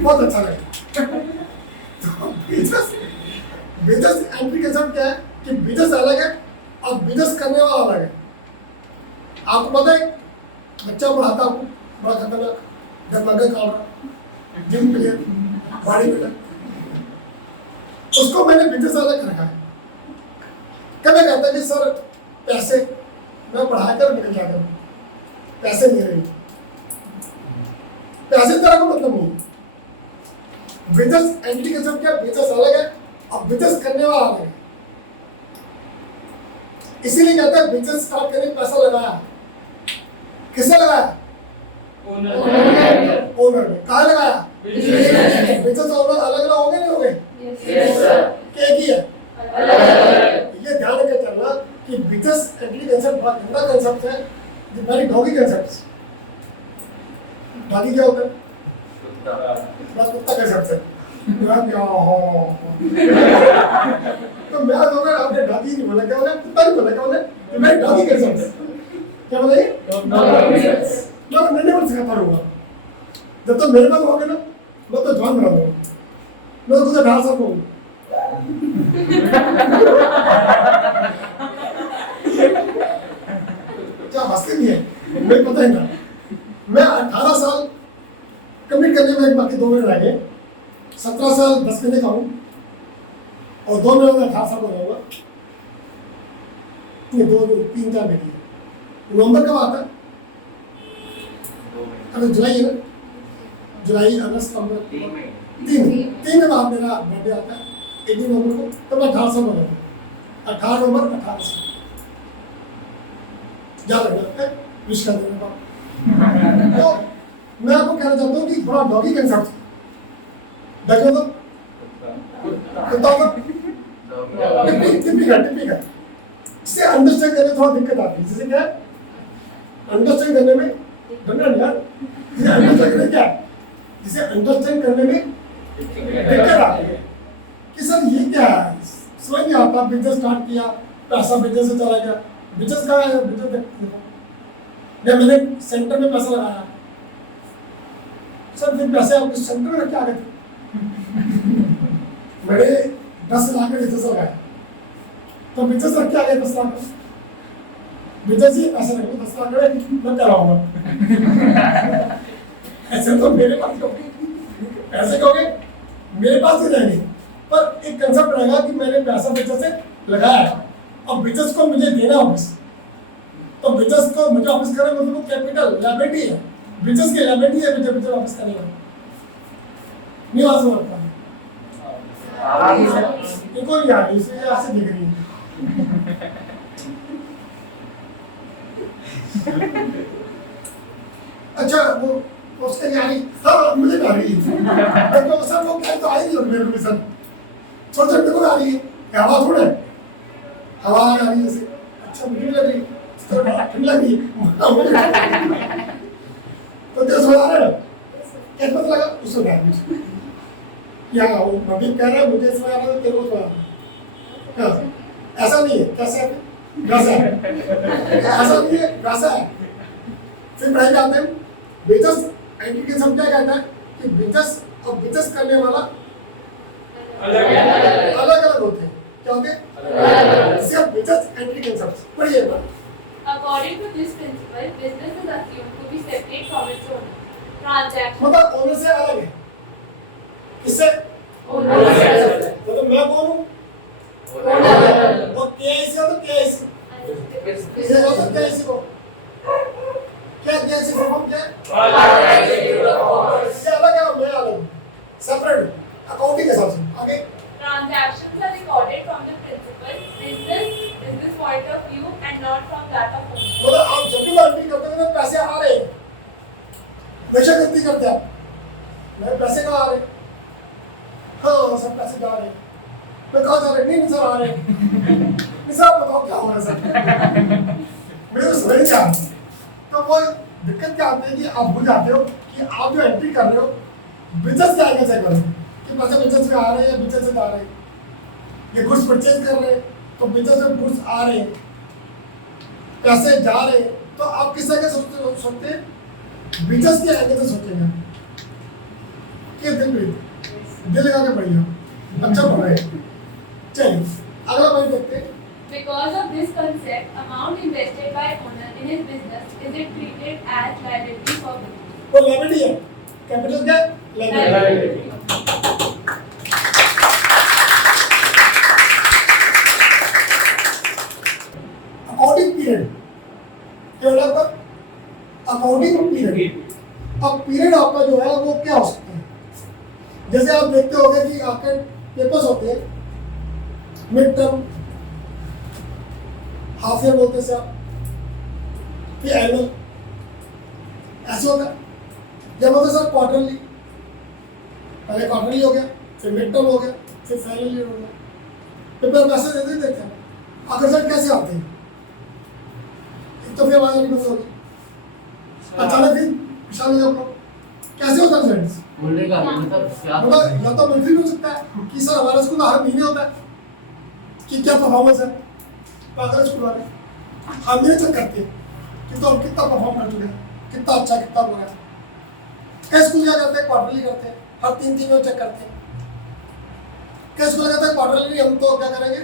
बहुत अच्छा लगा। तो बिजनेस एंट्री कंसेप्ट क्या है कि बिजनेस अलग है और बिजनेस करने वाला अलग है। आपको पता है बच्चा पढ़ाता हूँ, बड़ा खतरनाक, जब मगर काट रहा, जिम प्लेयर, बॉडी बिल्डर, उसको मैंने बिजनेस अलग रखा है। कभी कहता है कि सर पैसे मैं पढ़ा कर मैं क्या करूं, पैसे नहीं रहे, पैसे तरह का मतलब नहीं। बिजनेस एंटिटी कंसेप्ट क्या, बिजनेस अलग है और बिजनेस करने वाला अलग है। इसीलिए कहता है बिजनेस स्टार्ट करने में पैसा लगाया, किसने लगाया? ओनर ने। कहाँ लगाया? बिजनेस ओनर अलग अलग हो गए नहीं हो गए? क्या की है? ये ध्यान रखकर चलना कि बिजनेस एंटिटी कंसेप्ट बहुत गंदा कंसेप्ट है, वेरी डॉगी कंसेप्ट। डॉगी क्या होता है? बस कुत्ता कंसेप्ट है। तो मैं अगर आपने डॉगी नहीं बोला, क्या बोला? कुत्ता नहीं बोला, क्या बोला? ये मेरी डॉगी कंसेप्ट है। क्या बोला ये? मैं नहीं बोल सकता रहूँगा जब तक मेरे पास होगा ना, मैं तो जॉइन बना दूँगा, मैं तो तुझे ढाल सकूँ। क्या हंसते मुझे पता ही ना। मैं 18 साल कमिट करने में बाकी 2 महीने रह गए, 17 साल 10 महीने का हूँ और 2 महीने में 18 साल हो जाऊंगा। ये 2-3-4 महीने नवंबर कब आता है? अभी जुलाई है ना, जुलाई अगस्त नवंबर 3 में बाद मेरा बर्थडे आता है 1 नवंबर को, तब मैं 18 साल हो जाऊंगा। 18 नवंबर 18 साल याद रखना विश कर देने का। तो मैं आपको कहना चाहता हूँ कि बड़ा डॉगी कंसेप्ट देखो तो टिपिकल इससे अंडरस्टैंड करने में थोड़ा दिक्कत आती है। जैसे क्या अंडरस्टैंड करने में जिसे अंडरस्टैंड करने में दिक्कत आती है कि सर ये क्या है, समझ नहीं आता। बिजनेस स्टार्ट किया, पैसा बिजनेस से चला गया, बिजनेस का है बिजनेस देखो या मैंने सेंटर में पैसा लगाया, सर फिर पैसे आपके सेंटर में रखे आ गए थे। मैंने 10 लाख का बिजनेस लगाया तो बिजनेस रख के आ गए 10 लाख, बिजनेस ही पैसे रखे 10 लाख मैं कराऊंगा। ऐसे तो मेरे पास ऐसे कहोगे मेरे पास ही रहेंगे, पर एक कंसेप्ट रहेगा कि मैंने पैसा बिजनेस से लगाया है और बिजनेस को मुझे देना वापस, तो बिजनेस को मुझे वापस करना मतलब कैपिटल लायबिलिटी है, बिजनेस की लायबिलिटी है, मुझे वापस करेगा नहीं वापस होता इनको नहीं आ रही, इसलिए ऐसे दिख रही है। अच्छा वो उसके लिए आ रही, हाँ मुझे आ रही है तो सर वो क्या तो आई नहीं मेरे को सर छोटे छोटे को आ रही है, हवा थोड़े हवा आ रही है जैसे, अच्छा मुझे लग रही है ठंड लग रही है तो तेरे सो आ रहा है कैसे पता लगा उसको गया मुझे क्या वो मम्मी कह रहा है मुझे इसमें आ रहा है तेरे को तो आ रहा है, ऐसा नहीं है कैसे है वैसा है, ऐसा नहीं है वैसा है। फिर पढ़ाई आते हैं बिजनेस एंटिटी क्या कहता है कि बिजनेस और बिजनेस करने वाला अलग अलग होते हैं, क्या होते हैं इससे बिजनेस एंटिटी कंसेप्ट पढ़िए। According to this principle, business is assumed to be separate from its owner. Transaction. मतलब ओनर से अलग है, किससे? Owner से। मतलब मैं कौन हूँ? ओनर। और केआईसी हो तो केआईसी। ये हो तो केआईसी को। क्या केआईसी का फॉर्म क्या है? ये अलग है और मैं अलग हूँ, सेपरेट अकाउंटिंग के हिसाब से। आगे Transactions are recorded from the principal business point of view and not from that of owner. मतलब आप जब भी एंट्री करते हैं तो पैसे आ रहे हैं, हमेशा गलती करते हैं मैं पैसे कहाँ आ रहे, हाँ सब पैसे जा रहे हैं, मैं कहाँ जा रहे नहीं सर आ रहे नहीं सर बताओ क्या हो रहा है सर मेरे को समझ नहीं आ रहा। तो वो दिक्कत क्या आती है कि आप भूल जाते हो कि आप जो एंट्री कर रहे हो बिजनेस क्या कैसे करो कि पैसे बिजनेस में आ रहे हैं बिजनेस से जा रहे हैं, ये गुड्स परचेज कर रहे हैं तो बिजनेस में गुड्स आ रहे हैं पैसे जा रहे हैं, तो आप किस तरह के सोचते हैं बिजनेस के एंगल से सोचेंगे कि दिल लगा के पढ़िए अच्छा पढ़ रहे हैं। चलिए अगला पॉइंट देखते हैं। Because of this concept, amount invested by owner in his business is it treated as liability for business. वो लायबिलिटी है, कैपिटल क्या है? लायबिलिटी। अकाउंटिंग पीरियड क्या होगा आपका? Accounting period. अब पीरियड आपका जो है वो क्या हो सकता है? जैसे आप देखते होंगे कि आपके पेपर्स होते हैं मिड टर्म, हाफ ईयर बोलते हैं आप, फिर एनुअल, ऐसे होता है। जब होता है सर क्वार्टरली, पहले क्वार्टरली हो गया, फिर मिड टर्म हो गया, फिर फाइनल ईयर हो गया, पेपर पैसे देते ही देखते हैं। आखिर सर कैसे आते हैं? एक तो फिर आवाज नहीं बंद होगी, अचानक ही विशाल हो जाओ, कैसे होता है फ्रेंड्स? बोलने का मतलब या तो मंथली भी हो सकता है कि सर हमारा स्कूल हर महीने होता है कि क्या परफॉर्मेंस है, तो अगर स्कूल वाले हम ये चेक करते हैं कि तो हम कितना परफॉर्म कर चुके हैं, कितना अच्छा कितना बुरा है। कई स्कूल क्या करते हैं क्वार्टरली करते हैं, हर 3 महीने चेक करते हैं। कई स्कूल कहते हैं क्वार्टरली हम तो क्या करेंगे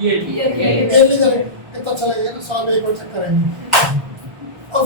ईयरली करेंगे, कितना अच्छा लगेगा तो साल में एक बार चेक करेंगे। और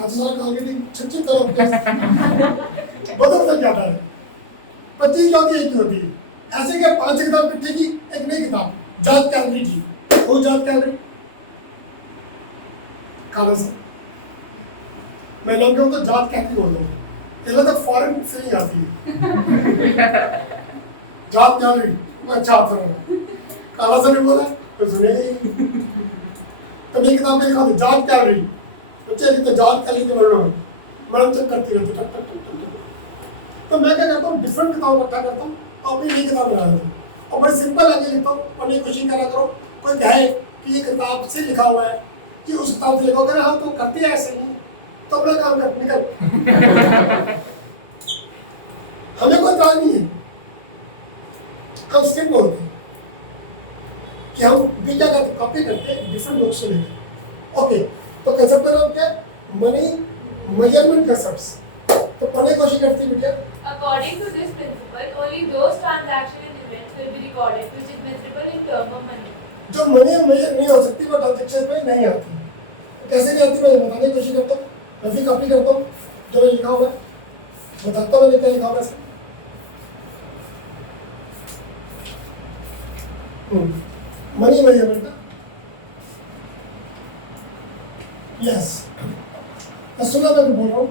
आज सारा मार्केटिंग छुट्टी करो बदल जाता है। 25 की होती है, एक होती है। ऐसे क्या 5 किताब इकट्ठे की, एक नई किताब जात कैलरी की, वो जात कैलरी कारण से मैं नाम क्या तो जात कैलरी बोल रहा हूँ, ये तो फॉरेन से ही आती है जात कैलरी। अच्छा आता है काला से नहीं बोला तो सुनेगा ही। तब ये किताब में लिखा था जात कैलरी, बच्चे लिखते जात कैलरी के वर्णन में मैडम चेक करती रहती टक टक टक टक। तो मैं क्या करता हूँ डिफरेंट किताब इकट्ठा करता हूँ और अपनी नई किताब बना देता हूँ और बड़े सिंपल आगे लिखता हूँ और नई कोशिश करा करो। कोई कहे कि ये किताब से लिखा हुआ है कि उस किताब से लिखा होगा ना, हम तो करते हैं ऐसे ही तो अपना काम कर निकल हमें कोई इतराज नहीं है। हम सिर्फ बोलते हैं कि हम भी क्या करते कॉपी करते हैं डिफरेंट बुक्स से लेकर। ओके तो कंसेप्ट का नाम क्या है? Money measurement concepts. तो पढ़ने की कोशिश करती है बेटा। According to this principle, only those transactions and events will be recorded which is measurable in terms of money. जो मनी मेजर नहीं हो सकती वो ट्रांजैक्शन में नहीं आती। तो कैसे नहीं आती मैं बताने की कोशिश करता हूँ, मैं भी कॉपी करता हूँ जो मैंने लिखा हुआ है, बताता हूँ मैंने क्या लिखा हुआ है। मनी मेजरमेंट यस सुना मैं बोल रहा हूँ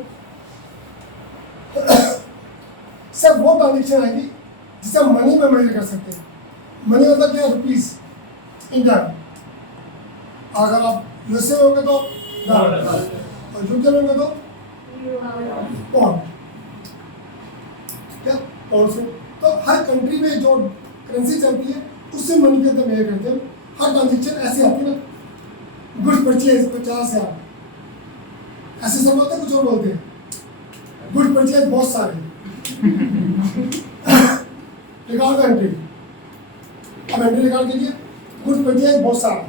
सर वो ट्रांजेक्शन आएगी जिसे हम मनी में मेजर कर सकते हैं। मनी मतलब क्या? Rupees India. अगर आप यूएसए में होंगे तो डॉलर और यूके में होंगे तो पाउंड। क्या पाउंड से? तो हर कंट्री में जो करेंसी चलती है उससे मनी के अंदर मेजर करते हैं। हर ट्रांजेक्शन ऐसी आती है ना, गुड्स परचेज 50,000 ऐसे सब बोलते हैं, कुछ और बोलते हैं। गुड परचेज बहुत सारे रिकॉर्ड एंट्री, अब एंट्री रिकॉर्ड कीजिए। गुड परचेज बहुत सारा,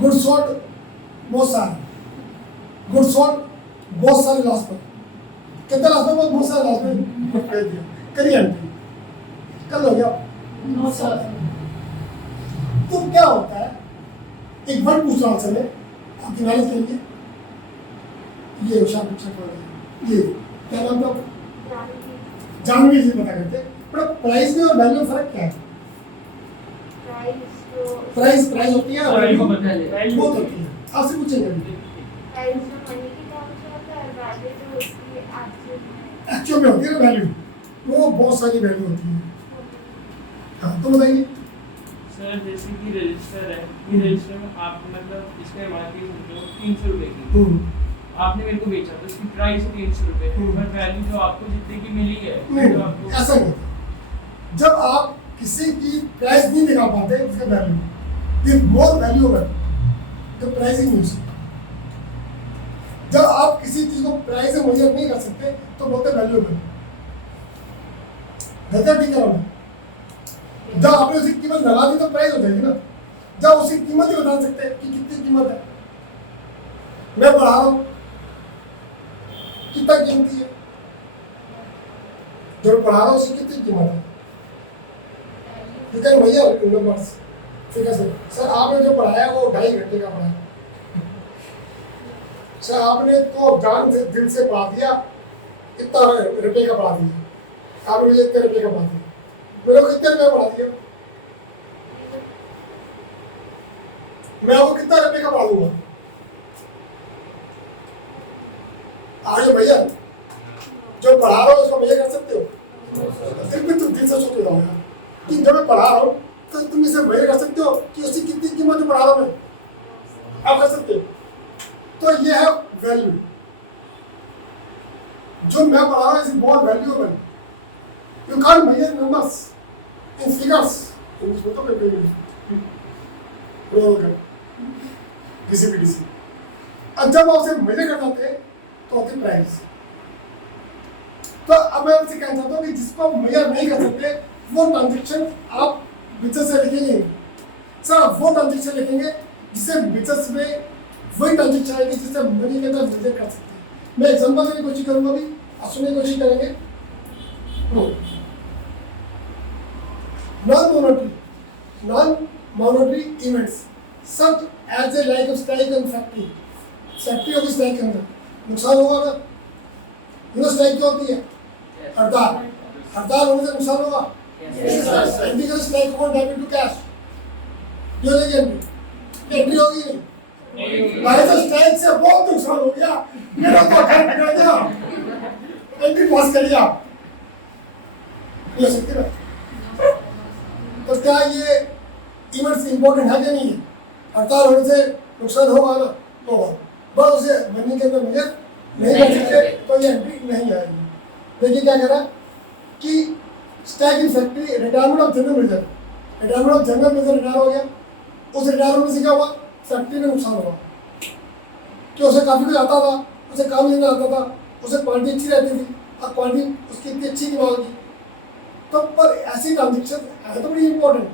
गुड सोल्ड बहुत सारा, गुड सोल्ड बहुत सारे लॉस पर। कितना लॉस पर? बहुत सारे लॉस पर कर दिया। करिए एंट्री, कल हो गया। तो क्या होता है, एक वर्ड पूछ रहा हूं आपसे, आपकी नॉलेज के लिए। ये होशियार बच्चा कौन है? ये क्या नाम था? जानवी जी पता करते। बड़ा प्राइस में और वैल्यू में फर्क क्या है? प्राइस प्राइस होती है और वैल्यू बहुत होती है। आपसे पूछेंगे एक्चुअल में होती है ना वैल्यू, वो बहुत सारी वैल्यू होती है। हाँ तो बताइए सर। जैसे कि रजिस्टर है, ये रजिस्टर में आप मतलब इसका एमआरपी समझो 300 रुपए की, आपने मेरे को बेचा तो इसकी प्राइस 300 रुपए, पर वैल्यू जो आपको जितने की मिली है नहीं, तो आपको ऐसा नहीं। जब आप किसी की प्राइस नहीं दिखा पाते उसका वैल्यू इज मोर वैल्यूएबल तो प्राइसिंग यूज। जब आप किसी चीज को प्राइस से मेजर नहीं कर सकते तो बोलते वैल्यूएबल। बेहतर ठीक है। जब आपने उसकी कीमत लगा दी तो प्राइस हो जाएगी ना। जब उसकी कीमत ही बता सकते हैं कि कितनी कीमत है, मैं बढ़ा रहा हूँ कितना कीमती है, जो पढ़ा रहा हूँ उसकी कितनी कीमत है। लेकिन भैया नंबर्स ठीक है सर आपने जो पढ़ाया वो 2.5 घंटे का पढ़ाया सर, आपने तो जान से दिल से पढ़ा दिया, इतना रुपये का पढ़ा दिया आपने, मुझे इतने रुपये का पढ़ा दिया, मेरे को कितने रुपये पढ़ा दिया, मैं आपको कितना रुपये का पढ़ा दूंगा? आगे भैया जो पढ़ा रहा हो उसको मेजर कर सकते हो? फिर भी तुम दिल से सोच रहा हो कि जब मैं पढ़ा रहा हूँ तो तुम इसे मेजर कर सकते हो कि उसकी कितनी कीमत में पढ़ा रहा हूँ मैं, आप कर सकते हो। तो ये है वैल्यू, जो मैं पढ़ा रहा हूँ is more valuable. You can't measure numbers in figures, English में तो किसी भी किसी। अब जब आप उसे मेजर कर जाते हैं तो होती प्राइस। तो अब मैं आपसे कहना चाहता हूँ कि जिसको आप मेजर नहीं कर सकते वो ट्रांजेक्शन आप बिजनेस से लिखेंगे। सर आप वो ट्रांजेक्शन लिखेंगे जिसे बिजनेस में वही ट्रांजेक्शन आएगी जिससे मनी के अंदर मेजर कर सकते हैं। मैं एग्जांपल देने की कोशिश करूंगा, अभी आप सुनने की कोशिश करेंगे। Non monetary events such as a like of strike and factory factory होगी स्ट्राइक के अंदर, नुकसान होगा ना। स्ट्राइक क्या होती है? हड़ताल। हड़ताल होने से नुकसान होगा। एंट्री करो स्ट्राइक को डेबिट टू कैश, ये हो जाएगी एंट्री। एंट्री होगी नहीं, भाई तो स्ट्राइक से बहुत नुकसान हो गया, मेरा तो घर बिगड़ गया, एंट्री पास कर लिया, ये हो सकती है। तो क्या ये इवेंट्स इंपॉर्टेंट है क्या नहीं है? हड़ताल होने से नुकसान होगा ना, होगा, बस उसे मनी के अंदर मेजर नहीं कर सकते, तो ये एंट्री नहीं आएगी। देखिए क्या कह रहा है कि strike in factory, retirement of general manager, retirement of general manager retire हो गया, उस रिटायरमेंट से क्या हुआ? फैक्ट्री में नुकसान हुआ कि उसे काफ़ी कुछ आता था, उसे काम लेना आता था, उसे क्वालिटी अच्छी रहती थी, अब क्वालिटी उसकी इतनी अच्छी नहीं मांगी, तो पर ऐसी ट्रांजेक्शन है तो बड़ी इंपॉर्टेंट,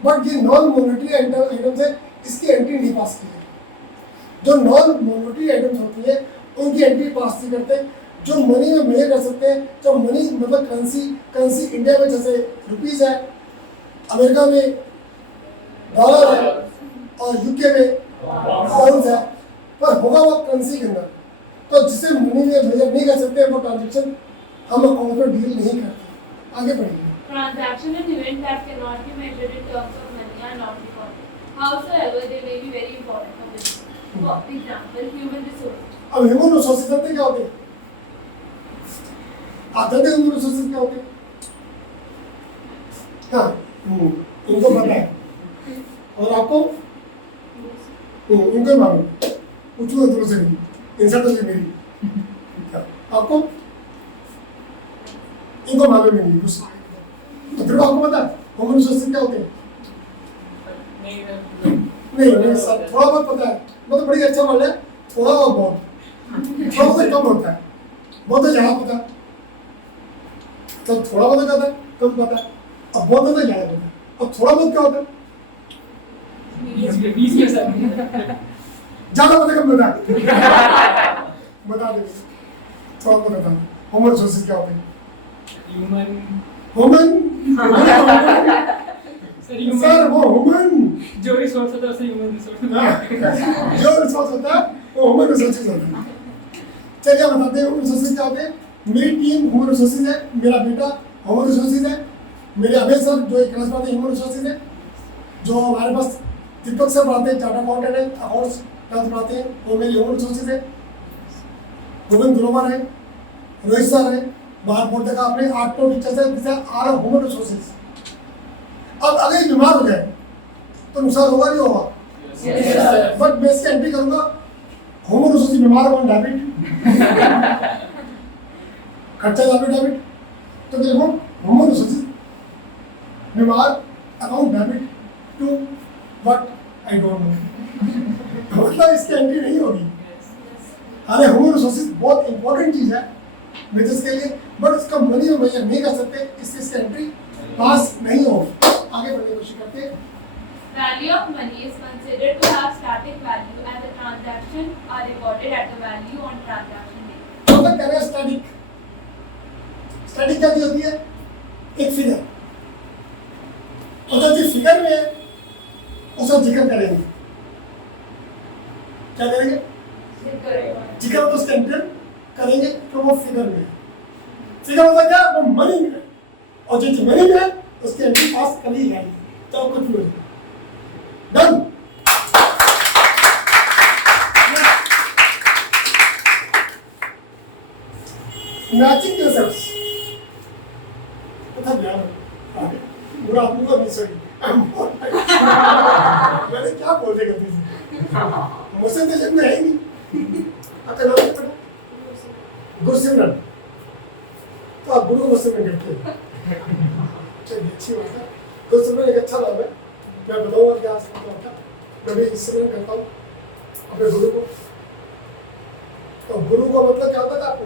बट ये नॉन मॉनेटरी आइटम्स है, इसकी एंट्री नहीं पास की है। जो नॉन मॉनेटरी आइटम्स होती है उनकी एंट्री पास नहीं करते। जो मनी में मेजर कर सकते हैं, जो मनी मतलब करेंसी इंडिया में जैसे रुपीस है, अमेरिका में डॉलर है और यूके में पाउंड है, पर होगा वो करेंसी के अंदर, तो जिसे मनी में मेजर नहीं कर सकते वो ट्रांजेक्शन हम अकाउंट में डील नहीं करते। आगे बढ़िए। Transaction and event that cannot be measured in terms of money are not recorded. However, they may be very important for business. For example, human resources. अब ह्यूमन रिसोर्सेज जानते क्या होते हैं? आप जानते हैं ह्यूमन रिसोर्सेज क्या होते हैं? हाँ, इनको पता है, और आपको इनको मालूम, पूछूंगा दोनों से नहीं, इनसे तो मेरी, आपको इनको मालूम नहीं कुछ, तो फिर आपको पता है ह्यूमन रिसोर्सेज क्या होते हैं? नहीं सब थोड़ा बहुत पता है, मतलब बड़ी अच्छा मान है, थोड़ा और बहुत, थोड़ा बहुत कम होता है, बहुत ज़्यादा पता है, तो थोड़ा बहुत ज़्यादा कम पता है, अब बहुत ज़्यादा ज़्यादा पता है, अब थोड़ा बहुत क्या होता है? 20% ज़्यादा पता कम पता है, बता दे, थोड़ा बहुत बता, ह्यूमन रिसोर्सेज क्या होते हैं? ह्यूमन सर वो ह्यूमन जो रिसोर्स होता है उसे ह्यूमन रिसोर्स, जो रिसोर्स होता है वो ह्यूमन रिसोर्सेज होता है। चलिए बताते हैं ह्यूमन रिसोर्सेज क्या होते हैं। मेरी टीम ह्यूमन रिसोर्सेज है, मेरा बेटा ह्यूमन रिसोर्सेज है, मेरे अभय सर जो एक क्लास पढ़ाते हैं ह्यूमन रिसोर्सेज है, जो हमारे पास दीपक सर पढ़ाते हैं चार्टर्ड अकाउंटेंट है, अकाउंट्स क्लास पढ़ाते हैं, वो मेरी ह्यूमन रिसोर्सेज है। गोविंद ग्रोवर है, रोहित सर है, बाहर बोर्ड तक आपने 8 टीचर्स है, दिस आर ह्यूमन रिसोर्सेज। अब अगर ये बीमार हो जाए तो नुकसान होगा नहीं होगा? बट मैं इसकी एंट्री करूंगा ह्यूमन रिसोर्सेज बीमार हो डेबिट खर्चा डेबिट, तो देखो ह्यूमन रिसोर्सेज बीमार account debit to what I don't know, मतलब इसकी एंट्री नहीं होगी। अरे ह्यूमन रिसोर्सेज बहुत इंपॉर्टेंट चीज है बिजनेस के लिए, बट उसका मनी में मेजर नहीं कर सकते, इसकी एंट्री पास नहीं होगी। आगे बढ़ने की कोशिश करते हैं। Value of money is considered to have static value as the transactions are recorded at the value on transaction date. तो तक कह रहे हैं स्टैटिक। स्टैटिक क्या होती है? एक फिगर, और जो जिस फिगर में है उसका जिक्र करेंगे। क्या करेंगे? जिक्र तो उसका एंटर करेंगे, तो वो फिगर में है। फिगर मतलब क्या? वो मनी में है, और जो मनी में है उसकी एंट्री पास कर ही जाएगी। तो कुछ भी डन। मैचिंग कंसेप्ट्स मतलब यार बुरा आदमी को नहीं सही मैंने क्या बोल दिया गलती से, मुझसे तो जब में है ही नहीं। आपका नाम क्या है? गुरसिमरन। तो आप गुरु को गुरसिमरन कहते हैं, चलिए अच्छी बात है। गुरसिमरन एक अच्छा नाम है, मैं बताऊंगा क्या होता है। मैं भी सिमरन करता हूँ अपने गुरु को। तो गुरु का मतलब क्या होता है आपको?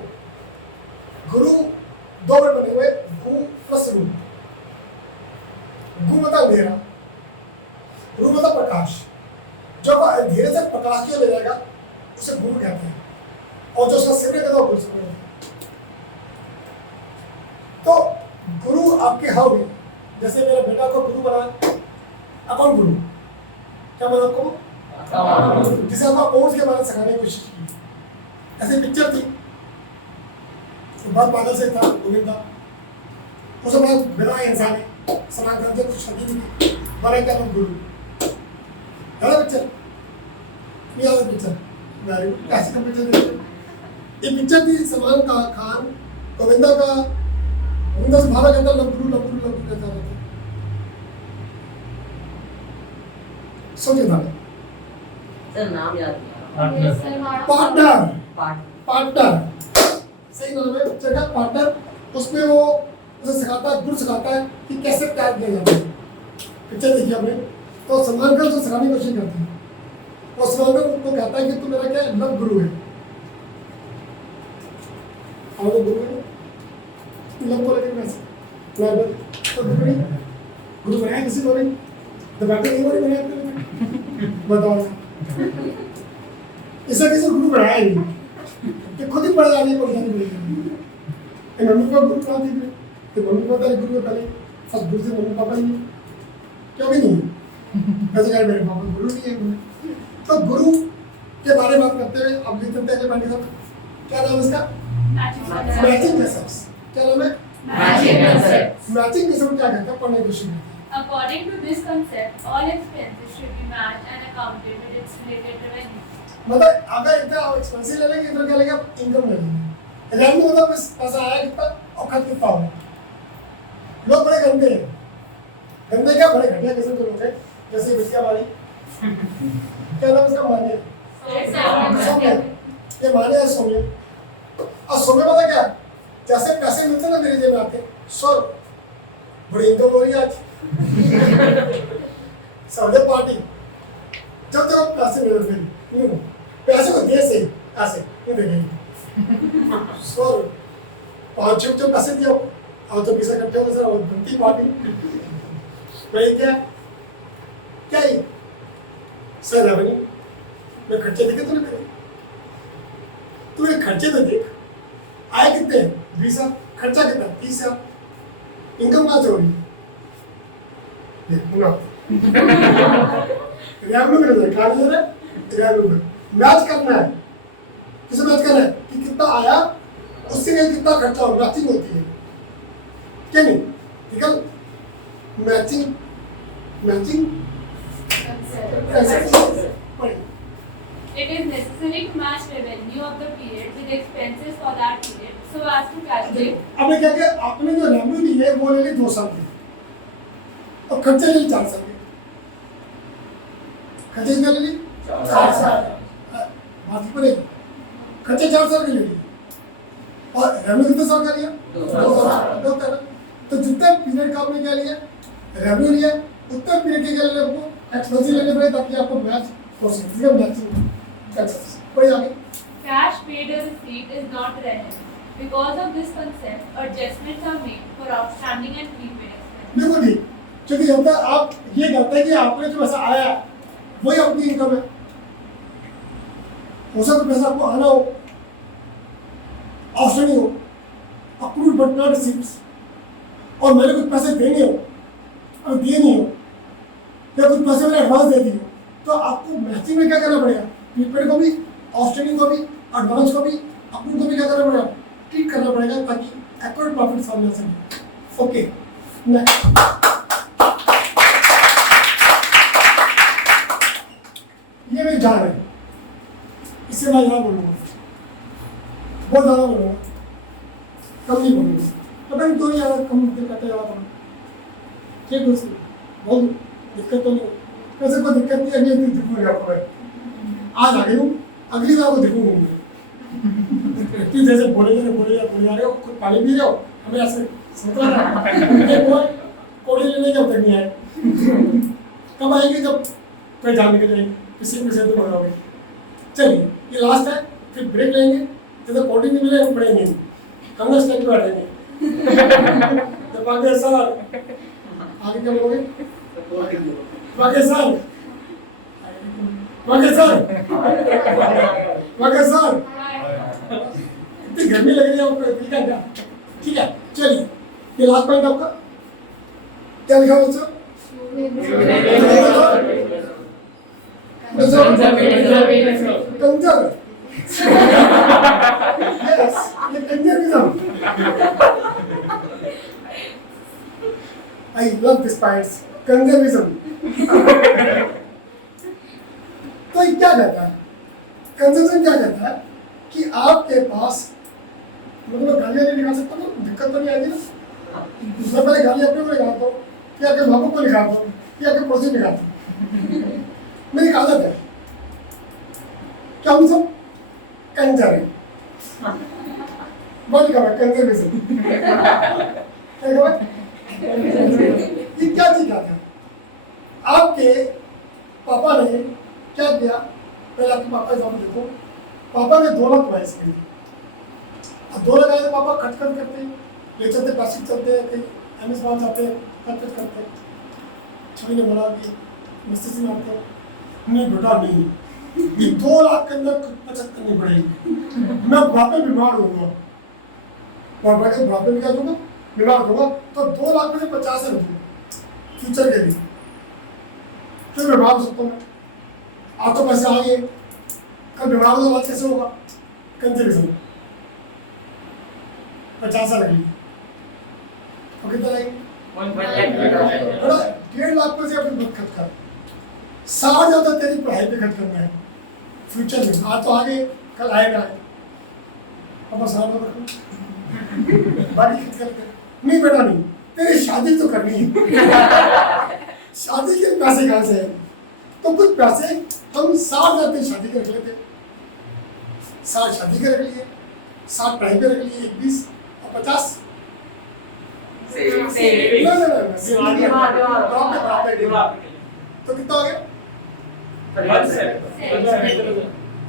गुरु दो वर्ड बने हुए, गु प्लस रू। गु मतलब अंधेरा, रू मतलब प्रकाश। जब धीरे से प्रकाश की ओर ले जाएगा उसे गुरु कहते हैं, और जो उसका सिमरन करता है वो गुरु सिमरन। तो गुरु आपके हाउ में, जैसे मेरे बेटा को गुरु बना, अकाउंट गुरु क्या बना आपको? जिसे हम अकाउंट्स के बारे में सिखाने की कोशिश की। ऐसी पिक्चर थी, तो बहुत बादल से था गोविंदा, उस समय बिना इंसान है समान करते कुछ शक्ति नहीं बने क्या लोग गुरु है पिक्चर नहीं याद पिक्चर वेरी गुड कैसे का पिक्चर देखते ये पिक्चर थी सलमान का खान गोविंदा का गोविंदा से भाला कहता लव गुरु कहता रहता सोचिए था सर नाम याद नहीं आ पार्टनर रहा। पार्टनर सही नाम है पिक्चर का पार्टनर। उसमें वो उसे सिखाता है गुरु सिखाता है कि कैसे प्यार किया जाता है। पिक्चर देखिए आपने तो सलमान खान उसे सिखाने की कोशिश करते हैं और सलमान खान उनको कहता है कि तू मेरा क्या लव गुरु है और वो गुरु है लव बोले कि वैसे तो गुरु बनाया किसी को नहीं तो बातें नहीं बोली बनाया बताओ इसे किसी गुरु बनाया ही नहीं कि खुद ही पढ़ जाने को जाने पड़ेगी मम्मी पापा गुरु कहाँ थी कि मम्मी पापा गुरु के पहले फर्स्ट गुरु से मम्मी पापा ही क्यों भी नहीं कैसे कहे मेरे पापा गुरु नहीं है तो गुरु के बारे में बात करते हुए अब लिखते हैं अगले पंडित साहब क्या नाम है इसका मैचिंग कंसेप्ट्स क्या नाम है मैचिंग कंसेप्ट क्या कहते हैं पढ़ने की कोशिश करते हैं According to this concept, all expenses should be matched and accounted with its related revenue. मतलब अगर इतना एक्सपेंसिव ले लेंगे तो क्या लेगा इनकम ले लेंगे रेवेन्यू मतलब पैसा आया कितना और खर्च कितना होगा। लोग बड़े गंदे हैं गंदे क्या बड़े घटिया किस्म के लोग हैं जैसे विद्या वाली क्या नाम इसका मान्य सौम्य ये मान्य है सौम्य और सौम्य मतलब क्या जैसे पैसे मिलते ना मेरे जेब में आते सो बड़ी इनकम हो रही है आज सर्दे पार्टी जब जब पैसे मिल रहे पैसे को दे से ऐसे नहीं देंगे सो 5 पैसे दिया और तो पैसा इकट्ठे हो सर बनती पार्टी भाई क्या ये सर रेवेन्यू मैं खर्चे देखे तूने मेरे तू मेरे खर्चे तो देख आए कितने 20,000 खर्चा कितना 30,000 इनकम कहाँ से हो रही देखूंगा रेवेन्यू में नहीं कहाँ ले रहे रेवेन्यू में मैच करना है किसे मैच करना है कि कितना आया उससे कितना खर्चा हो मैचिंग होती है क्या नहीं ठीक है matching It is necessary to match revenue of the period with expenses for that period so as to calculate. अब क्या क्या आपने जो रेवेन्यू ली है वो ले ली 2 साल की और खर्चे ले ली 4 साल के खर्चे कितने ले ली 4 साल बात ही पड़ेगी खर्चे 4 साल के ले ली और रेवेन्यू कितने साल का लिया 2 साल तो जितने पीरियड का आपने क्या लिया रेवेन्यू लिया उतने पीरियड के क्या लेने आपको एक्सपेंसिव लेने पड़े ताकि आपको मैच हो सके ठीक है मैचिंग कोई आगे Cash paid or received is not revenue. Because of this concept, adjustments are made for outstanding and prepaid expenses. बिल्कुल ठीक क्योंकि जब तक आप ये कहते हैं कि आपने जो पैसा आया वही आपकी इनकम है हो सकता है पैसा आपको आना हो ऑप्शन हो अप्रूव बट नॉट रिसीव्ड और मैंने कुछ पैसे देने हो और दिए नहीं हो या कुछ पैसे मैंने एडवांस दे दिए तो आपको मैचिंग में क्या करना पड़ेगा प्रीपेड को भी आउटस्टैंडिंग को भी एडवांस को भी अप्रूव को भी क्या करना पड़ेगा ट्रीट करना पड़ेगा ताकि एक्यूरेट प्रॉफिट सामने आ सके ओके नेक्स्ट ये मेरी जान है इससे मैं ज़्यादा बोलूँगा बहुत ज़्यादा बोलूँगा कम नहीं बोलूँगा पता नहीं क्यों नहीं ज़्यादा कम कहते ज़्यादा बोलूँगा ठीक है बहुत दिक्कत तो नहीं वैसे कोई दिक्कत नहीं अगली दिन दिखूंगा आपको आज आ गई हूँ अगली बार को दिखूंगा कि जैसे बोले जा रहे हो खुद पानी पी रहे हो हमें ऐसे संतरा कोड़ी लेने जब तक नहीं आए कब आएंगे जब पहचान के जाएंगे किसी से तो बताओगे चलिए ये लास्ट है फिर ब्रेक लेंगे जैसे कोडी नहीं मिले हम पढ़ेंगे कांग्रेस टाइम पे बैठेंगे तो बाकी सर आगे क्या बोलोगे बाकी सर इतनी गर्मी लग रही है आपको ठीक है क्या ठीक है चलिए ये लास्ट पॉइंट आपका क्या लिखा बच्चों कंजर यस ये कंजरिज्म आई लव दिस पॉइंट्स कंजरिज्म तो ये क्या कहता है कंजरिज्म क्या कहता है कि आपके पास मतलब गालियां नहीं निकाल सकता तो दिक्कत तो नहीं आएगी ना मैं पहले गाली अपने को निकालता हूँ या अपने बाबू को निकालता हूँ या अपने पड़ोसी निकालता हूँ मेरी आदत है कि हम सब कंजर हैं बोल क्या कंजरिज्म क्या ये क्या चीज आता है आपके पापा ने क्या किया पहले आपके पापा एग्जाम्पल देखो पापा ने 2 लाख कमाए इसके लिए अब 2 लाख आए तो पापा खट करते ले चलते प्लास्टिक चलते हैं कहीं एमएस बाल जाते हैं खट करते हैं छवि ने बोला कि मस्ती से मारते हैं नहीं बेटा नहीं ये 2 लाख के अंदर बचत करनी पड़ेगी मैं बुढ़ापे बीमार होऊंगा और मैं बुढ़ापे में क्या दूंगा बीमार होगा तो 2 लाख में से 50 है फ्यूचर के लिए फिर बीमार हो सकता हूँ आप तो पैसे आ गए कल बीमार होने बाद कैसे होगा कंजरिज्म 50 लगेगी और कितना लगेगी 1.5 लाख में से अपनी मत खर्च कर 60 ज्यादा तेरी पढ़ाई पे खर्च करना है फ्यूचर में आज तो आगे कल आएगा अब साल में बाकी खर्च करते नहीं बेटा नहीं तेरी शादी तो करनी है शादी के पैसे कहाँ से हैं तो कुछ पैसे हम 60 जाते शादी के रख लेते 60 शादी के रख लिए 60 पढ़ाई पे रख लिए 20 और 50 तो कितना हो गया 60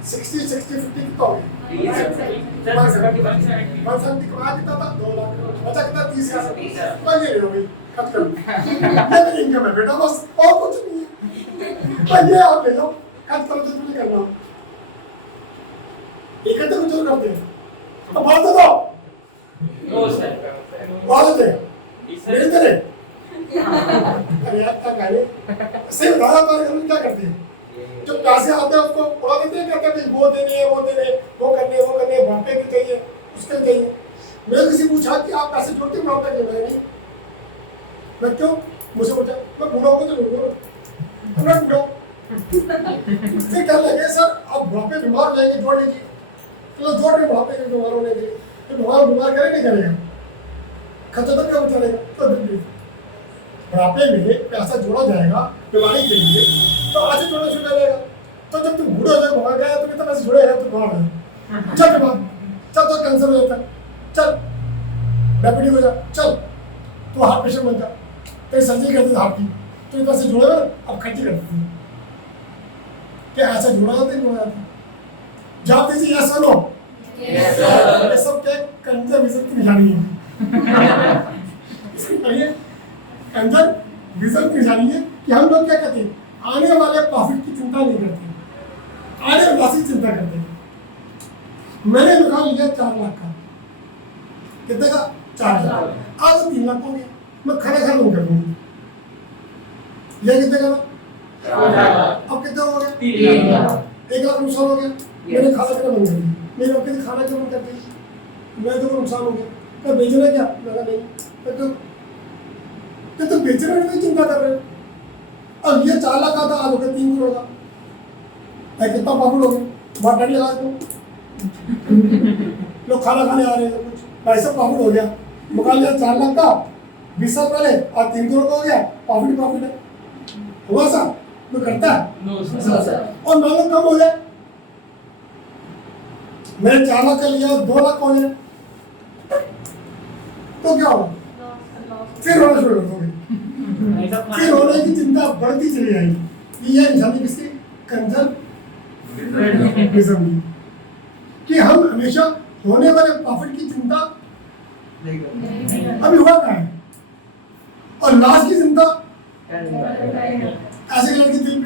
60 50 कितना हो गया 170 कमा कितना था 2 लाख बचा कितना 30,000 ये ले लो भाई खर्च करो ये मेरी इनकम है बेटा बस और कुछ नहीं है ये आप ले लो खर्च करो तो तुम्हें करना इकट्ठे कुछ और करते हैं अब बात दो बात दे मेरे तेरे अरे यार क्या गाने सही बताया हमारे घर में क्या करते हैं जो पैसे आते हैं उसको उड़ा देते हैं कहते हैं वो देने हैं वो करने बुढ़ापे के चाहिए उसके चाहिए मैंने किसी पूछा कि आप पैसे जोड़ते हैं बुढ़ापे के लिए नहीं मैं क्यों मुझे पूछा मैं बूढ़ा होगा तो लूंगा मैं बूढ़ा फिर कहने लगे सर आप बुढ़ापे बीमार हो जाएंगे जोड़ लीजिए चलो जोड़ रहे बुढ़ापे के बीमार होने के लिए तो बीमार करे नहीं करेगा खर्चा तो क्या चलेगा तो बुढ़ापे में पैसा जोड़ा जाएगा बीमारी के लिए तो आज से जोड़ना शुरू करेगा तो जब तुम बूढ़े हो जाए भाग गया तो कितना पैसे जोड़ेगा तो बीमार है चल बीमार चल तो कैंसर हो जाता है चल डायबिटीज हो जा चल तू हार्ट पेशेंट बन जा तेरी सर्जरी करती हार्ट की तो ये पैसे जोड़े अब खर्ची करती थी क्या ऐसा जोड़ा जाता है जोड़ा जाता जवाब दीजिए यस और नो ये सब क्या कंजरिज्म की निशानी है कंजरिज्म की निशानी है कि हम लोग क्या कहते हैं आने वाले प्रॉफिट की चिंता नहीं करते आने वाले लॉस की चिंता करते हैं मैंने निकाल लिया 4 लाख का कितने का 4 लाख आज 3 लाख हो गया मैं खड़ा खड़ा नहीं कर दूंगी ये कितने का अब कितने हो गया 1 लाख नुकसान हो गया मैंने खाना खाना बंद कर दिया मेरे वक्त खाना क्यों बंद कर दी मैं तो नुकसान हो गया क्या बेचना क्या मैंने नहीं तो बेचने में चिंता कर रहे हो अब ये 4 लाख का था आज हो गया 3 करोड़ का कितना प्रॉफिट हो गया बहुत डर लगा दो लोग खाना खाने आ रहे हैं कुछ पैसा प्रॉफिट हो गया मुकाल लिया 4 लाख का 20 साल पहले और 3 करोड़ का हो गया प्रॉफिट है हुआ सा कोई करता है और मान लो कम हो जाए मैंने 4 लाख का लिया 2 लाख हो गया तो क्या होगा फिर होना शुरू कर दोगे फिर होने की चिंता बढ़ती चली जाएगी ये निशानी किसकी कंजरिज्म कि हम हमेशा होने वाले प्रॉफिट की चिंता अभी हुआ क्या है और लास्ट की चिंता ऐसे लड़की दिल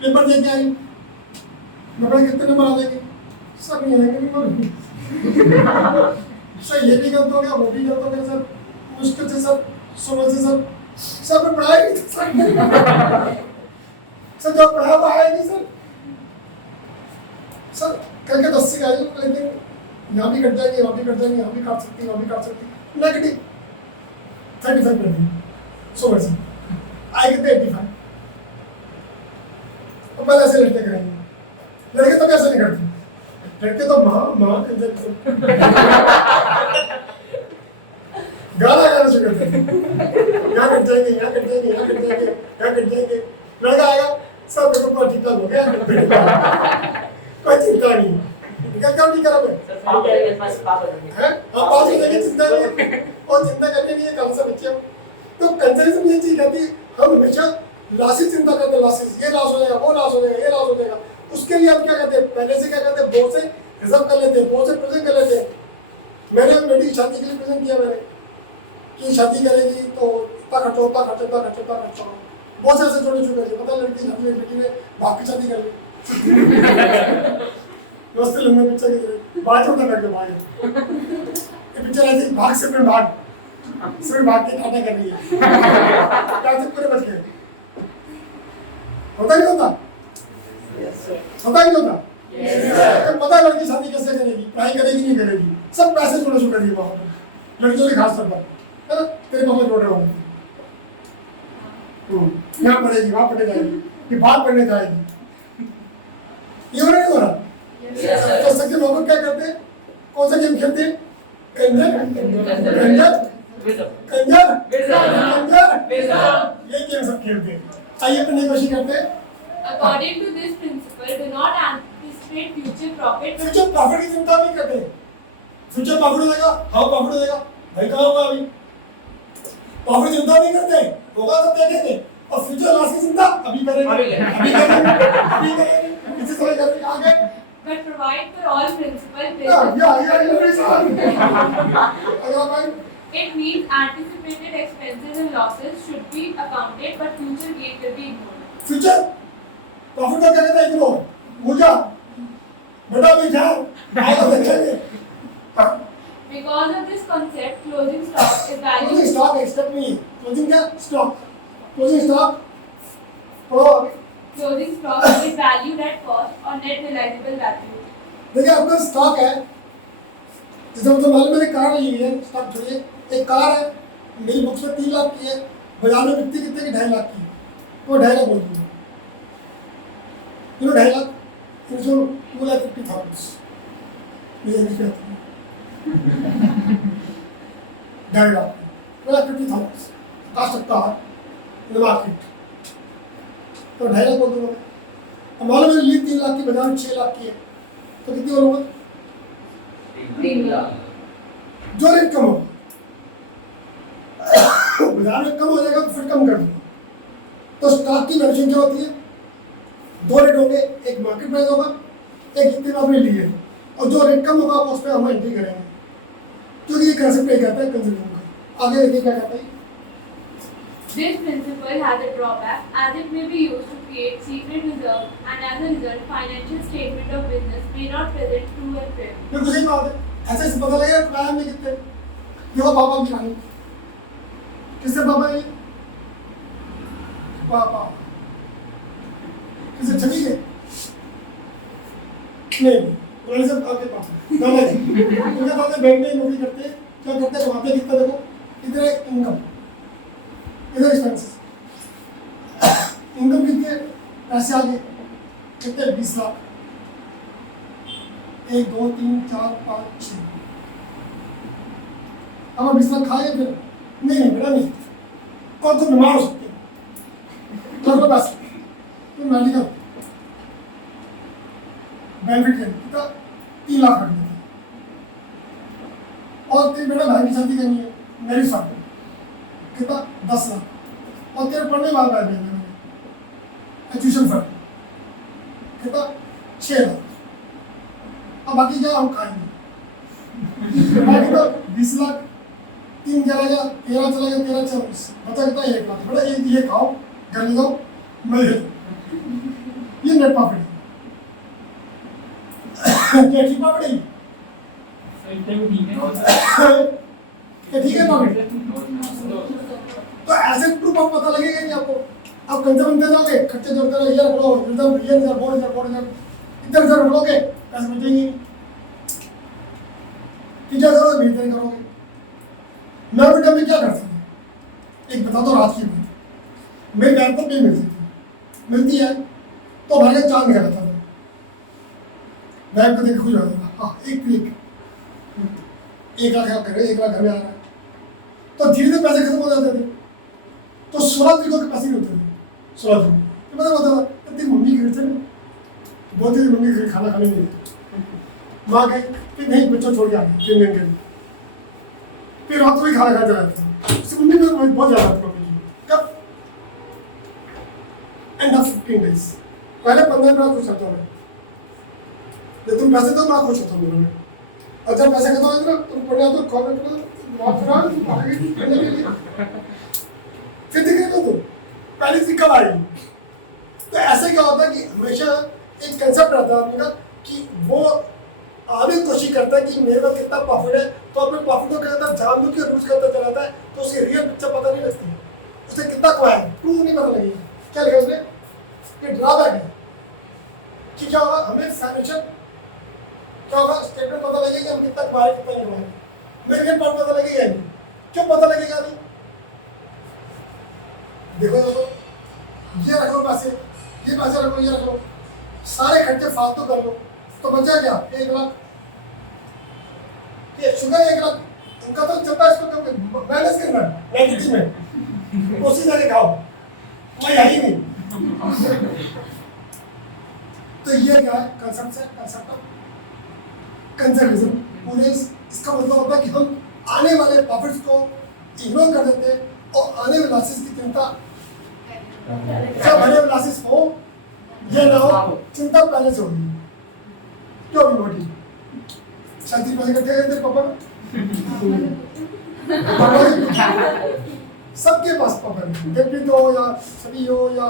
पेपर दे के आई नंबर कितने नंबर आ जाएंगे सब नहीं आएंगे सर ये भी गलत हो गया वो भी गलत हो गया सर मुश्किल से सर समझ से सर में पढ़ाई सर जो पढ़ा हुआ है नहीं सर यहाँ भी कट जाएंगे, वहाँ भी कट जाएंगे, यहाँ भी काट सकती है, वहाँ भी काट सकती है, नेगेटिव 35%, 100%। आए कितने 85। तो पहले ऐसे लड़के करेंगे, लड़के तब ऐसे नहीं करते, लड़के तो माँ गाना शुरू करते हैं, यहाँ कट जाएंगे, यहाँ कट जाएंगे, यहाँ कट जाएंगे, यहाँ कट जाएंगे, लड़का आएगा सब पेपर ठीक ठाक हो गया, कोई चिंता नहीं, निकल कर नहीं करा मैं, हैं? आप पास हो जाएंगे, चिंता नहीं, और चिंता करने नहीं है कौन सा बच्चे हो, तो कंपैरिजन ये चीज कहती है, हम हमेशा लॉसेस चिंता करते हैं, लॉसेस ये लॉस हो जाएगा, वो लॉस हो जाएगा, ये लॉस हो जाएगा, उसके लिए हम क्या करते हैं, पहले से क्या करते हैं, बहुत से रिजर्व कर लेते हैं, बहुत से प्रेजेंट कर लेते हैं। मैंने अपनी बेटी की शादी के लिए प्रेजेंट किया मैंने, कि शादी करेगी तो इतना खर्चा होता, खर्चा होता, खर्चा होता, खर्चा होता, बहुत से ऐसे छोटे छोटे थे, पता लड़की शादी में बेटी ने भाग की शादी कर ली, दोस्त लंबे पिक्चर की तरह, बात छोटा कर दे भाई, ये पिक्चर ऐसी भाग से फिर भाग के टाटा कर रही है, क्या से पूरे बच गए, होता नहीं होता, होता नहीं होता, तो पता लड़की शादी कैसे करेगी, पढ़ाई करेगी नहीं करेगी, सब पैसे जोड़े शुरू कर दिए वहाँ पर, लड़कियों के खास तौर पर, है ना, तेरे पापा जोड़े होंगे, यहाँ पढ़ेगी, वहाँ पढ़े जाएगी, ये बात पढ़ने जाएगी, ये हो नहीं हो रहा, तो सच्चे लोग क्या करते हैं, कौन सा गेम खेलते हैं, कंजर, ये गेम सब खेलते हैं, आइए अपनी कोशिश करते हैं। According to this principle, do not anticipate future profit. Future profit की चिंता नहीं करते, फ्यूचर प्रॉफिट हो जाएगा, हाँ प्रॉफिट हो जाएगा, भाई कहाँ होगा अभी, प्रॉफिट चिंता नहीं करते, होगा तो देखेंगे, और फ्यूचर लॉस की चिंता अभी करेंगे, इसी तरह करके आगे। But provide for all principal It means anticipated expenses and losses should be accounted, but future gain will be ignored. Future profit का क्या कहते हैं, इग्नोर, मुझा बेटा भी ध्यान आगे देखेंगे। Because of this concept, closing stock is valued. Closing stock expect नहीं, क्लोजिंग क्या स्टॉक, क्लोजिंग स्टॉक पढ़ो अभी। Closing stock is valued at cost or net realizable value. देखिए आपका स्टॉक है, जैसे मतलब मान लो मैंने कार ली है, स्टॉक छोड़िए, एक कार है, मेरी बुक्स में 3 लाख की है, बाजार में बिकती कितने की 2.5 लाख की, वो 2.5 लाख बोल दूँगा, you know 2.5 लाख, so 2,50,000, ये इंग्लिश में आती है, 2.5 lakh, 2,50,000, cost of car in the market, तो 2.5 लाख बोल दूँगा मैं, अब मान लो मैंने ली 3 लाख की, बाजार में 6 लाख की है, तो कितनी होगा? 3 लाख। जो रेट कम होगा, बाजार में कम हो जाएगा तो फिर कम कर दूंगा। तो स्टॉक की वैल्यूएशन क्या होती है? 2 रेट होंगे, एक मार्केट प्राइस होगा, एक जितने में आपने लिए, और जो रेट कम होगा उस पर हम एंट्री करेंगे, क्योंकि ये कंसेप्ट ये कहता है कंजर्वेटिव का। आगे देखिए क्या कहता है। This principle has a drawback as it may be used to create secret reserve, and as a result, financial statement of business may not present true and fair. बिल्कुल सही बात है, ऐसे से पता लगेगा किराया में कितने, देखो पापा की कहानी, किससे पापा है? पापा किसे छवि के? नहीं, पुराने सब आपके पापा, दादाजी, उनके दादा बैंक में नौकरी करते हैं, क्या करते हैं, कमाते कितना देखो, इधर है इनकम, इधर एक्सपेंसेस, इनकम कितने पैसे आ गए, कितने 20 लाख, 1 2 3 4 5 6, अब 20 लाख खाए फिर नहीं बेटा नहीं, कौन तो बीमार हो सकते हैं, तो पैसे तो मेडिकल बेनिफिट कितना 3 लाख रख देते, और तेरे बेटा भाई की शादी करनी है, मेरी शादी कितना 10 लाख, और तेरे पढ़ने वाला है मैंने एजुकेशन फंड कितना 6 लाख, अब बाकी क्या हम खाएंगे, बाकी तो 20 लाख, 3 चला गया, 13 चला गया, 13 24 बचा कितना 1 लाख, बेटा ये खाओ, घर ले जाओ, मैं ये नेट प्रॉफिट क्या ठीक प्रॉफिट है, क्या ठीक है प्रॉफिट, तो ऐसे प्रूफ आप पता लगेगा नहीं आपको, आप कंजर बनते जाओगे, खर्चे जोड़ते रहो, ये रख लो, रिजर्व, ये रिजर्व, वो रिजर्व, वो रिजर्व, इधर रिजर्व रख लोगे, पैसे बचेंगे नहीं, टीचर करोगे मेरी तरह करोगे। मैं बेटा में क्या कर सकता, एक बता दो रात की बात, मेरी घर पर नहीं मिलती है तो हमारे यहाँ चांद निकलता था, बैग को देख खुश हो जाता, हाँ एक क्लिक, 1 लाख आप कर रहे, 1 लाख घर में आ रहा है। तो धीरे धीरे पैसे खत्म हो जाते थे, तो 16 तरीकों के पैसे नहीं होते थे, 16 तरीकों तो मतलब होता था तेरी मम्मी घर से बहुत ही मम्मी घर खाना खाने नहीं गई, माँ गई फिर नहीं बच्चों छोड़ के आ गई 3 दिन के लिए, फिर रात को ही खाना खाते रहता था, उससे मम्मी को बहुत ज़्यादा प्रॉब्लम थी। कब एंड ऑफ 15 डेज, पहले 15 दिन खुश रहता मैं, जब तुम पैसे दो मैं खुश होता हूँ, और जब पैसे खत्म होते ना तुम पढ़ने तो कॉल करो फिर दिखेगा तो पहली चीज कब आएगी। तो ऐसे क्या होता है कि हमेशा एक कंसेप्ट रहता है आदमी का कि वो आने की कोशिश करता है कि मेरे पास कितना प्रॉफिट है, तो अपने प्रॉफिट को क्या करता है जानबूझ के यूज करता चला जाता है, तो उसकी रियल पिक्चर पता नहीं लगती, उसने कितना कमाया है प्रूव नहीं पता लगेगा। क्या लिखा उसने, ये ड्रॉबैक है कि क्या होगा, हमें फाइनेंशियल क्या होगा स्टेटमेंट पता लगेगा कि हम कितना कमाए कितना नहीं कमाए, मेरे पास पता लगेगा नहीं, क्यों पता लगेगा नहीं, देखो ये रख लो पैसे, ये पैसे रख लो, ये रख लो, सारे खर्चे फालतू कर लो, तो बचा क्या 1 लाख, ये शुगर 1 लाख, उनका तो चलता है, इसको मैनेज करना है नेगेटिव में, उसी तरह खाओ, मैं यही नहीं। तो ये क्या है कंसेप्ट है, कंसेप्ट ऑफ कंजर्वेशन। पूरे इसका मतलब होता है कि हम आने वाले प्रॉफिट्स को इग्नोर कर देते हैं और आने वाले लॉसेस की चिंता, जब आने वाले लॉसेस हो या ना हो चिंता पहले से होगी, क्यों भी मोटी शादी पैसे करते हैं पापा सबके पास पापा डेप्यूटी हो या सभी हो या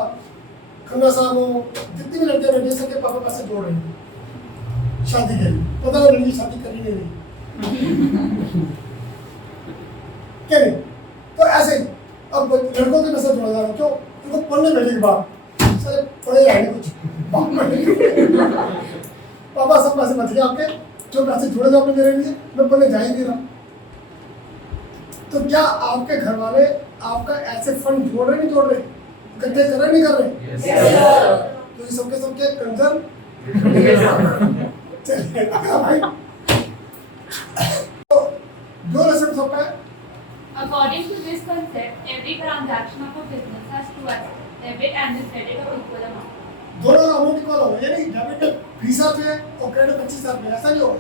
खन्ना साहब हो, जितनी भी लड़कियां बैठी सबके पापा पैसे जोड़ रहे हैं शादी के लिए, पता नहीं लड़की शादी कर ही नहीं रही क्या नहीं। तो ऐसे ही अब लड़कों के पैसे जोड़ा जा रहा है, क्यों उनको पढ़ने बैठे के बाद सारे पढ़े जाएंगे कुछ पापा सब पैसे बच गए आपके, जो पैसे जोड़े थे आपने मेरे लिए, मैं पढ़ने जा ही नहीं रहा। तो क्या आपके घर वाले आपका ऐसे फंड जोड़ रहे नहीं जोड़ रहे, इकट्ठे कर रहे नहीं कर रहे? तो ये सबके कंजर चलिए भाई तो जो लेसन सबका है। According to this concept, every transaction of a business has two aspects, debit and is credit of equal amount. दोनों अमाउंट इक्वल होगा, यानी डेबिट 20,000 पे और क्रेडिट 25,000 पे, ऐसा नहीं होगा।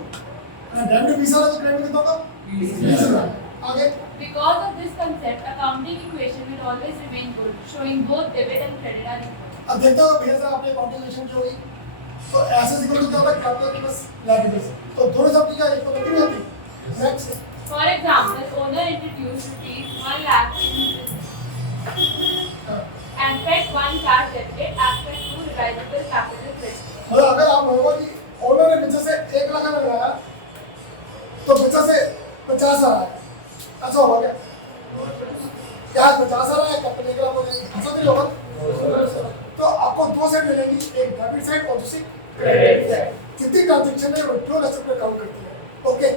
डेबिट 20,000 तो क्रेडिट कितना होगा 20,000। आगे Because of this concept, accounting equation will always remain good, showing both debit and credit are equal. अब देखते हो भैया साहब आपने अकाउंटिंग इक्वेशन की होगी, तो ऐसे सिंपल क्या होता है कैपिटल प्लस लायबिलिटीज, तो दोनों सब क्या एक तो नहीं होती। Next For example, owner introduced ₹1 lakh in his business and paid 1 cash debit after 2 realizable capital credit. मतलब अगर आप होगा कि ओनर ने बच्चे से 1 लाख लगाया तो बच्चा से 50 आ रहा है, अच्छा होगा क्या? क्या 50 आ रहा है कैपिटल 1 लाख हो जाएगी, ऐसा नहीं होगा। तो आपको 2 साइड मिलेंगी, एक डेबिट साइड और दूसरी क्रेडिट साइड। कितनी ट्रांजैक्शन है वो टोटल एसेट में काउंट करती है। ओके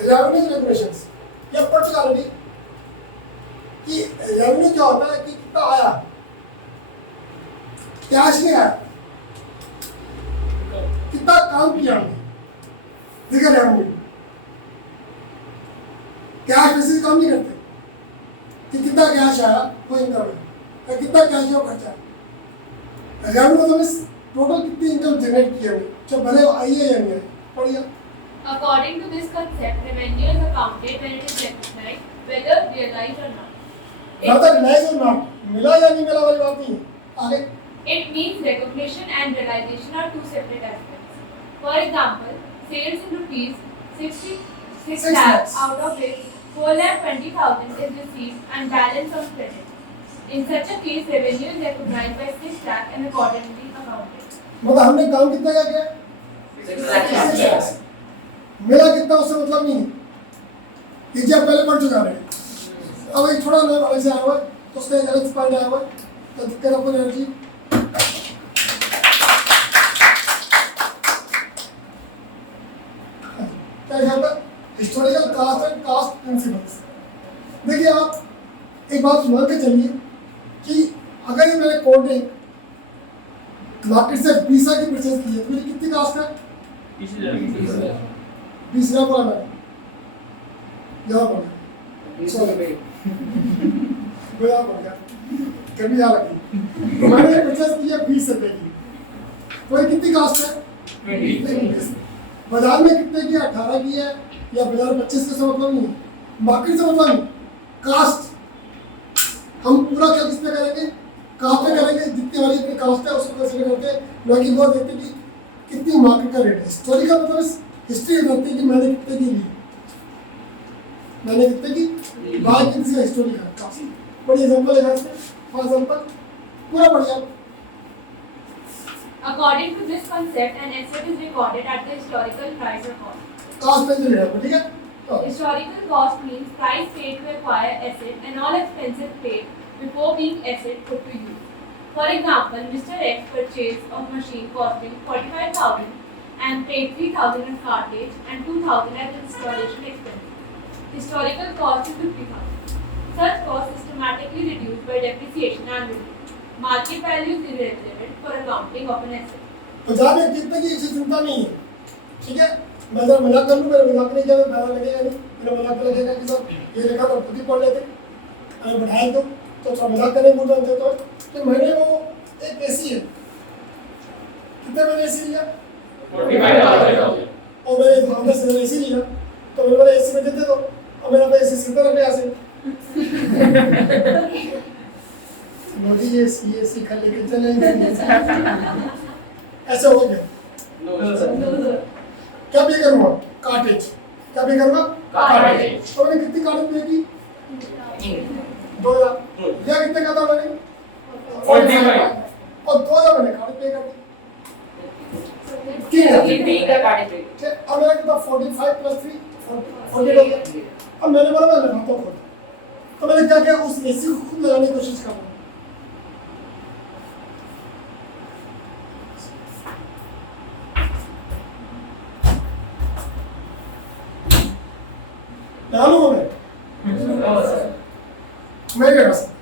रेवेन्यू रेगुलेशंस ये पढ़ चुका ऑलरेडी कि रेवेन्यू क्या होता है कि कितना आया, कैश नहीं आया, कितना काम किया हमने, देखा रेवेन्यू कैश बेसिस काम नहीं करते कि कितना कैश आया वो इनकम है, कितना कैश है वो खर्चा है। रेवेन्यू मतलब टोटल कितनी इनकम जनरेट की है, चाहे भले वो आई है या नहीं है, पढ़िए। According to this concept, revenue is accounted when it is recognized, whether realized or not. rather realize or not, मिला या नहीं मिला वाली बात नहीं है। आगे It means recognition and realization are two separate aspects. For example, sales in rupees 66 6 lakh, lakhs. out of which 4,20,000 is received and balance on credit. In such a case, revenue is recognized by 6 lakh and accordingly accounted. मतलब हमने काम कितना क्या किया, 6 lakhs। मिला कितना उससे मतलब नहीं है, ये पहले पढ़ चुका है। अब एक थोड़ा नया वाले से आया हुआ है तो उसका एक अलग पॉइंट आया हुआ है, तो दिक्कत आपको एनर्जी कहता है historical cost and cost principles. देखिए आप एक बात मान के चलिए कि अगर ये मैंने कोड ने मार्केट से 20,000 की परचेज की है तो मेरी कितनी कास्ट है? 20,000 बोला मैंने, यहाँ पर यहाँ पर गया कभी याद रखिए, मैंने परचेज की है 20 रुपए की, तो ये कितनी कास्ट है? 20। बाजार में कितने की 18 की है या बाजार 25 के से मतलब नहीं, मार्केट से मतलब नहीं, कास्ट हम पूरा क्या किस पे करेंगे? कास्ट पे करेंगे, जितनी वाली अपनी कास्ट है उसको कंसीडर करके, ना कि वो देखते कि कितनी मार्केट का रेट है। हिस्टोरिकल मतलब हिस्ट्री बताती है कि मैंने कितने की ली, मैंने कितने की बात की, हिस्टोरिकल कास्ट। बड़ी एग्जांपल है इसमें, फॉर एग्जांपल पूरा बढ़िया। According to this concept, an asset is recorded at the historical price or cost. Cost पे चले जाओ, ठीक है? तो Historical cost means price paid to acquire asset and all expenses paid before being asset put to use. For example, Mr. X purchased a machine costing 45,000 and paid 3,000 as cartage and 2,000 as installation expense. Historical cost is 50,000. Such cost systematically reduced by depreciation annually. Market value is irrelevant for accounting of an asset. बाजार में कितने की इससे चिंता नहीं है, ठीक है? मैं जरा मजाक कर लूँ, मेरा मजाक नहीं किया, मेरा लगेगा नहीं, मेरा मजाक लगेगा कि सर ये लिखा तो खुद ही पढ़ लेते, अगर बढ़ाए तो थोड़ा मजाक करने मूड बन जाता है। तो मैंने वो एक एसी है, कितने मैंने एसी लिया? 45,000। और मैंने अंदर से एसी लिया, तो मैंने बोला एसी में देते दो, और मेरा पे एसी सिंपल रखे यहाँ से। मोदी ये एसी खा लेके चलेंगे, ऐसा हो गया। क्या पे करूँगा? कार्टेज। क्या पे करूँगा? कार्टेज। तो मैंने कितनी कार्टेज पे की? 2,000। या कितने का था मैंने? 45। और 2,000 मैंने कार्टेज पे कर दी। 3,000। ठीक, अब मेरा कितना 45 प्लस 3 40 हो गया। अब मैंने बोला मैं लगाता हूँ खुद, तो मैंने क्या किया, उस एसी को खुद लगाने की कोशिश कर रहा हूँ। लगा लूँगा मैं क्या कर सकता,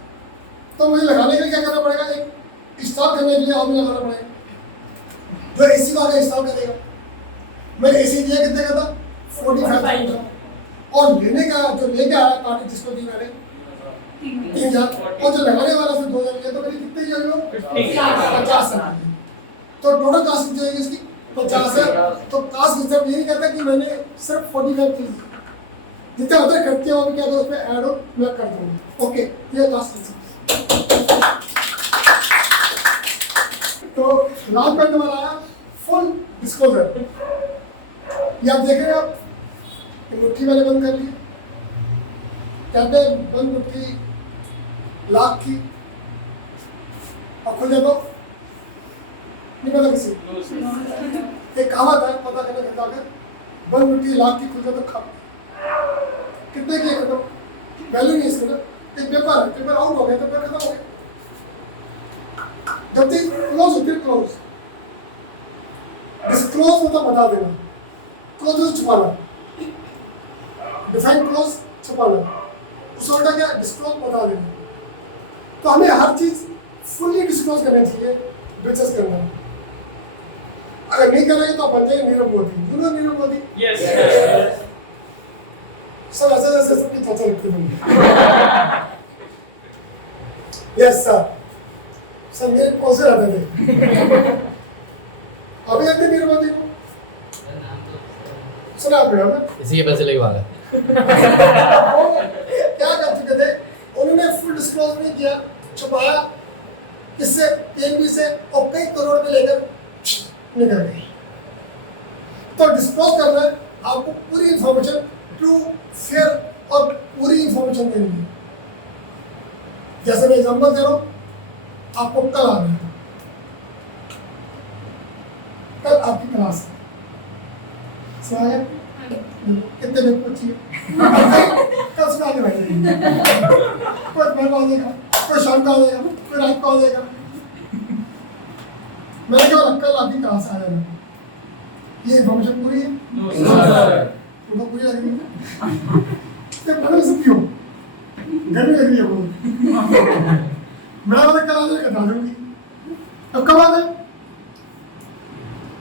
तो मुझे लगाने के लिए क्या करना पड़ेगा, एक इंस्टॉल करने के लिए आदमी लगाना पड़ेगा जो एसी को आगे इंस्टॉल करेगा। मैंने एसी दिया कितने का था? 45,000 का, और लेने का जो लेके आया कार्टेज जिसको दी मैंने 3,000, और जो लगाने वाला से 2,000 लिया, तो मेरी कितनी जाएगी? 50 है। तो टोटल कास्ट कितनी जाएगी इसकी? 50 है। तो कास्ट सिस्टम ये नहीं कहता कि मैंने सिर्फ 45 की, जितने अदर खर्चे हो क्या अगर उसमें ऐड हो मैं कर दूंगा। ओके, ये कास्ट सिस्टम। तो लास्ट पॉइंट हमारा आया फुल डिस्क्लोजर। ये आप देख रहे हैं, आप मुट्ठी मैंने बंद कर ली, कहते हैं बंद मुट्ठी लाख की, और खुल जाए तो नहीं पता किसी। एक कहावत है, पता करना कहता है बंद मुट्ठी लाख की, खुल जाए तो खप। कितने की खत्म, वैल्यू नहीं इसका ना। एक पेपर है, पेपर आउट हो गया तो पेपर खत्म हो गया। जब तक क्लोज होती है, क्लोज डिस्क्लोज मतलब बता देना, क्लोज छुपाना, डिफाइन क्लोज छुपाना, उस उल्टा क्या डिस्क्लोज बता देना। तो हमें हर चीज फुल्ली डिस्क्लोज करना चाहिए बिजनेस करना। अगर नहीं करेंगे तो बन जाएंगे नीरव मोदी। नीरव मोदी यस सर, ऐसे ऐसे सबकी चर्चा लिखते हैं। यस सर, सर मेरे कौन रहते थे अभी लगते नीरव मोदी को सुना आपने? इसी के पैसे लगवा रहा है। क्या कर चुके थे उन्होंने? फुल डिस्क्लोज नहीं किया, छुपाया, किससे? पीएनबी से, और कई करोड़ में लेकर निकल गए। तो डिस्क्लोज करना है आपको पूरी इंफॉर्मेशन, ट्रू, फेयर और पूरी इंफॉर्मेशन देनी है। जैसे मैं एग्जांपल दे रहा हूँ, आपको कल आना है, कल आपकी क्लास है, समझ आया? कितने लोग पूछिए कल सुना के बैठेंगे, कोई दोपहर को आ जाएगा, कोई शाम को आ जाएगा, कोई रात को आ जाएगा। मैंने क्या कल आपकी क्लास आ जाएगा, ये इन्फॉर्मेशन पूरी है। तुमको पूरी लग रही है ये बड़े सकती हो गर्मी लग रही है बहुत मैं वाला कल आने का दूंगी अब कब आना है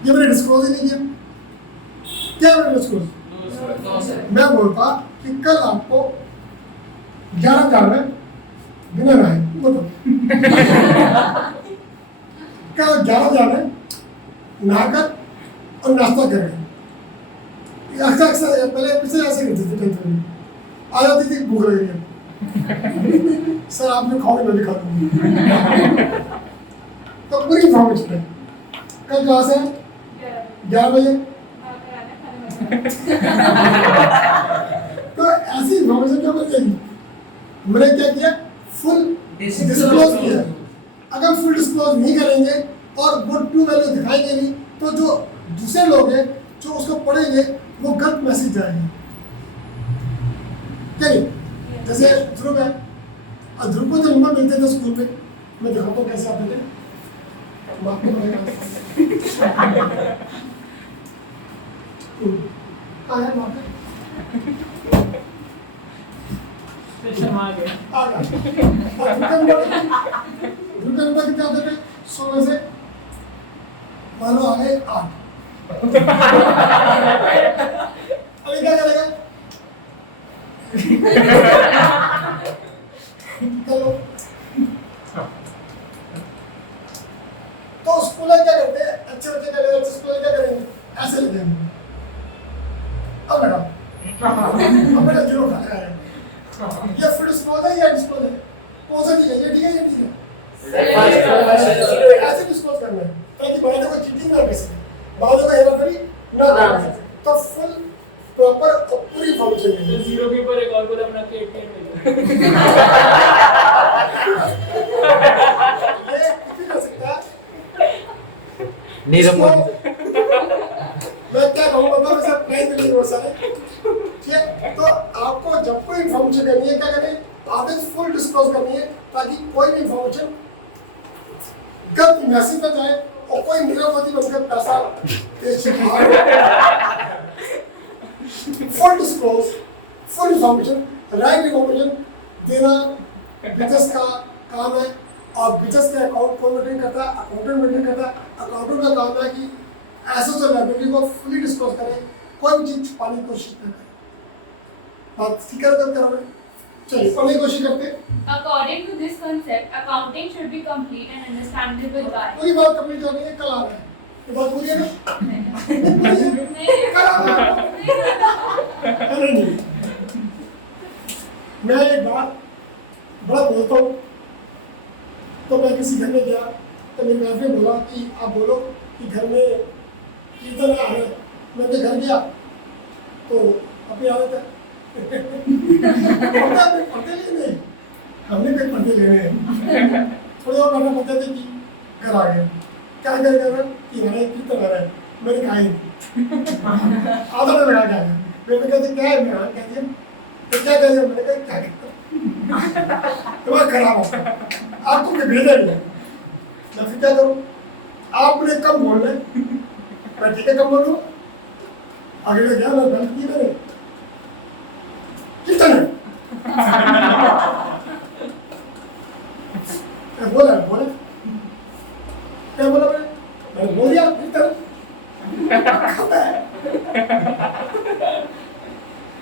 ये मैंने डिस्क्लोज ही नहीं किया क्या मैंने डिस्क्लोज मैं बोलता कि कल आपको 11 में डिनर आए बताओ कल 11 नहाकर और नाश्ता करें अक्सर पहले पिछले ऐसे करते थे टेंथ में आ जाती थी भूख लग रही है सर आपने खाओगे मैं भी खा लूँगी तो पूरी इन्फॉर्मेशन है कल क्लास है 11 बजे तो ऐसी इन्फॉर्मेशन क्या मिलेगी मैंने क्या किया फुल डिस्क्लोज किया अगर फुल डिस्क्लोज नहीं करेंगे और वो ट्रू वैल्यू दिखाएंगे नहीं तो जो दूसरे लोग हैं जो उसको पढ़ेंगे वो गलत मैसेज जाएंगे क्या नहीं जैसे ध्रुव है और ध्रुव को जब नंबर मिलते थे स्कूल में मैं दिखाता हूँ कैसे आते थे शर्मा गए आ गया नंबर कितने आते थे 100 में से मानो आ गए 8 अभी क्या करेगा चलो तो स्कूल क्या करते हैं अच्छे बच्चे का लेवल स्कूल क्या करेंगे ऐसे लिखेंगे अब लगा अब बेटा 0 खा रहा है ये फुल डिस्क्लोज है या डिस्क्लोज है कौन सा ठीक है ये ठीक है ये ठीक है ऐसे डिस्क्लोज करना है ताकि बाद में कोई चीटिंग ना कर सके बाद में हेराफेरी ना कर सके तो फुल प्रॉपर पूरी इन्फॉर्मेशन तो 0 के ऊपर एक और कदम रख के 8 मिल ये कुछ भी कर सकता है नीरव मैं क्या कहूँगा तो वैसे प्राइस मिलेगी बहुत सारे ठीक है तो आपको जब कोई इन्फॉर्मेशन करनी है क्या करें आपने फुल डिस्क्लोज करनी है ताकि कोई भी इन्फॉर्मेशन गलत मैसेज ना जाए और कोई निरवधि बनकर पैसा देश से full disclose full information right information देना बिजनेस का काम है और बिजनेस के अकाउंट कौन मेंटेन करता है अकाउंटेंट मेंटेन करता है अकाउंटेंट का काम है कि एसेट्स और लायबिलिटी को फुली डिस्क्लोज करें कोई भी चीज छुपाने की कोशिश न करें बात ठीक है तब करोगे चलिए पढ़ने की कोशिश करते हैं According to this concept, accounting should be complete and understandable by. पूरी बात कंप्लीट करनी है कल आ रहा है ये बात पूरी है ना नहीं कल आ रहा है अरे नहीं मैं एक बात बड़ा बोलता हूँ तो मैं किसी घर में गया तो मेरी वाइफ ने बोला कि आप बोलो कि घर में कीर्तन आ रहे मैं तो घर गया तो अपनी आदत है पढ़ते लेने हमने कोई पढ़ते लेने थोड़ी और पढ़ना पड़ते थे कि घर आ गए क्या कर रहे कि हमारे कीर्तन आ रहा है मैंने कहा ही आधा में लगा क्या है मैंने कहते क्या है मैं कह दिया तो क्या कह दिया मैंने कहा क्या कहता तुम्हारा खराब होता आपको कोई भेजा नहीं मैं फिर क्या करूँ आपने कम बोलना है मैं ठीक है कम बोलूँ आगे क्या मैं गलत की मैंने कितना बोला बोला क्या बोला मैंने बोल दिया कितना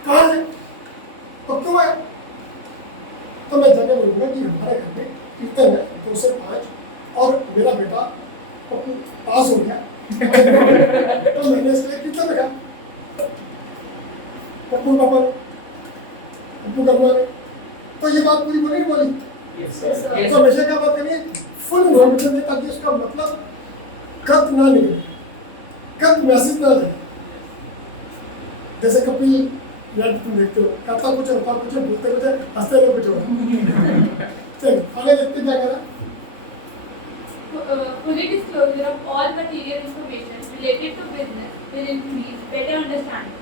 कहाँ है तो क्यों है तो मैं जाके बोलूँगा कि हमारे घर में कीर्तन है 2 से 5 और मेरा बेटा पास हो गया तो मैंने इसलिए कीर्तन रखा पप्पू पापा पप्पू करवा तो ये बात पूरी बोली नहीं बोली तो हमेशा क्या बात करिए फुल इन्फॉर्मेशन दे ताकि उसका मतलब गलत ना निकले गलत मैसेज ना जाए जैसे कपिल यार तुम देखते हो कहता कुछ होता कुछ बोलते कुछ हंसते हुए कुछ होता चल आगे देखते क्या करा Fully disclosure of all material information related to business will increase better understanding.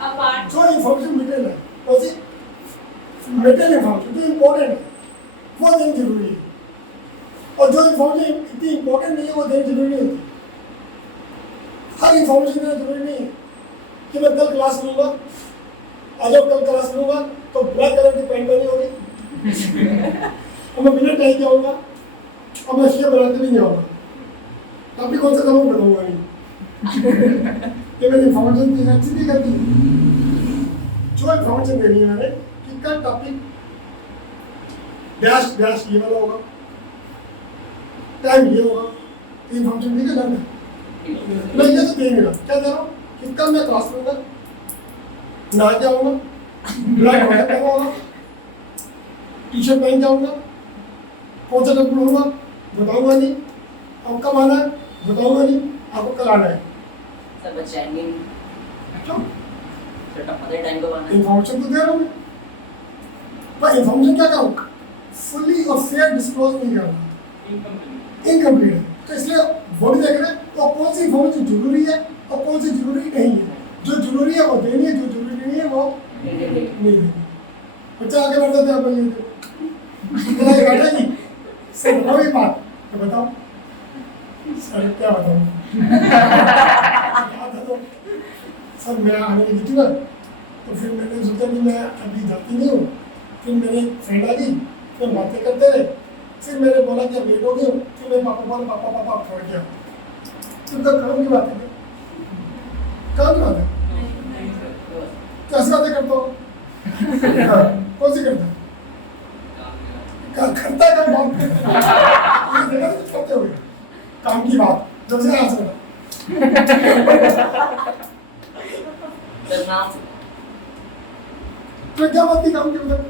Apart जो इन्फॉर्मेशन मिटेल है वैसे मिटेल इन्फॉर्मेशन जो इम्पोर्टेंट है वो देनी जरूरी है और जो इन्फॉर्मेशन इतनी इम्पोर्टेंट नहीं है वो देनी जरूरी नहीं होती हर इन्फॉर्मेशन देना जरूरी नहीं है कि मैं कल क्लास लूंगा, और जब कल क्लास लूंगा तो ब्लैक कलर की पैंट पहनी होगी और मैं बिना टाई के आऊंगा और मैं शेप बनाते भी नहीं आऊंगा। आप भी कौन सा कलर बताऊंगा नहीं ये मेरी इन्फॉर्मेशन थी, अच्छी नहीं करती जो इन्फॉर्मेशन देनी है मैंने कि कल टॉपिक डैश डैश ये वाला होगा, टाइम ये होगा, इन्फॉर्मेशन दी करना मैं ये तो दे नहीं रहा। क्या दे रहा हूँ कि कल मैं क्लास लूंगा, नहा के आऊंगा, ब्लैक कपड़ा पहनूंगा, टी शर्ट पहन के आऊंगा, कौन सा कपड़ा लूंगा बताऊंगा नहीं, अब कब आना है बताऊंगा नहीं, आपको कल आना है। सर बस टाइमिंग क्यों? सर अपने टाइम को आना है। इन्फॉर्मेशन तो दे रहा हूँ मैं, पर इन्फॉर्मेशन क्या करूँ, फुली और फेयर डिस्क्लोज नहीं करना, इनकम्प्लीट है। तो इसलिए वो भी देख रहे हैं तो कौन सी इन्फॉर्मेशन जरूरी है और कौन सी जरूरी नहीं है। जो जरूरी है वो देनी है, जो जरूरी नहीं है वो नहीं देनी। बच्चा आगे बढ़ जाते हैं आप ये बैठा नहीं सर बताओ ये बात तो बताओ सर क्या बताऊँ सर मैं आने लगी थी ना तो फिर मैंने सोचा कि मैं अभी जाती नहीं हूँ, फिर मेरी फ्रेंड आ गई, फिर बातें करते रहे, फिर मैंने बोला कि लेट हो गई हूँ, फिर मेरे पापा बोला पापा पापा आप छोड़ गया। फिर तो काम की बात है, काम की बात है, कैसे बातें करता हूँ कौन सी करता करता है काम करते हुए काम की बात जब से आज सर नाम तो क्या बात थी काम की मतलब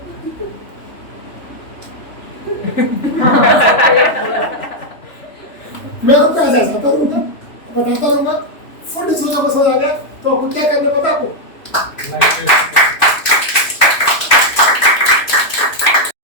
मैं आपको ऐसा बताता रहूंगा फुल डिस्क्लोजर पसंद आ गया तो आपको क्या करना पता आपको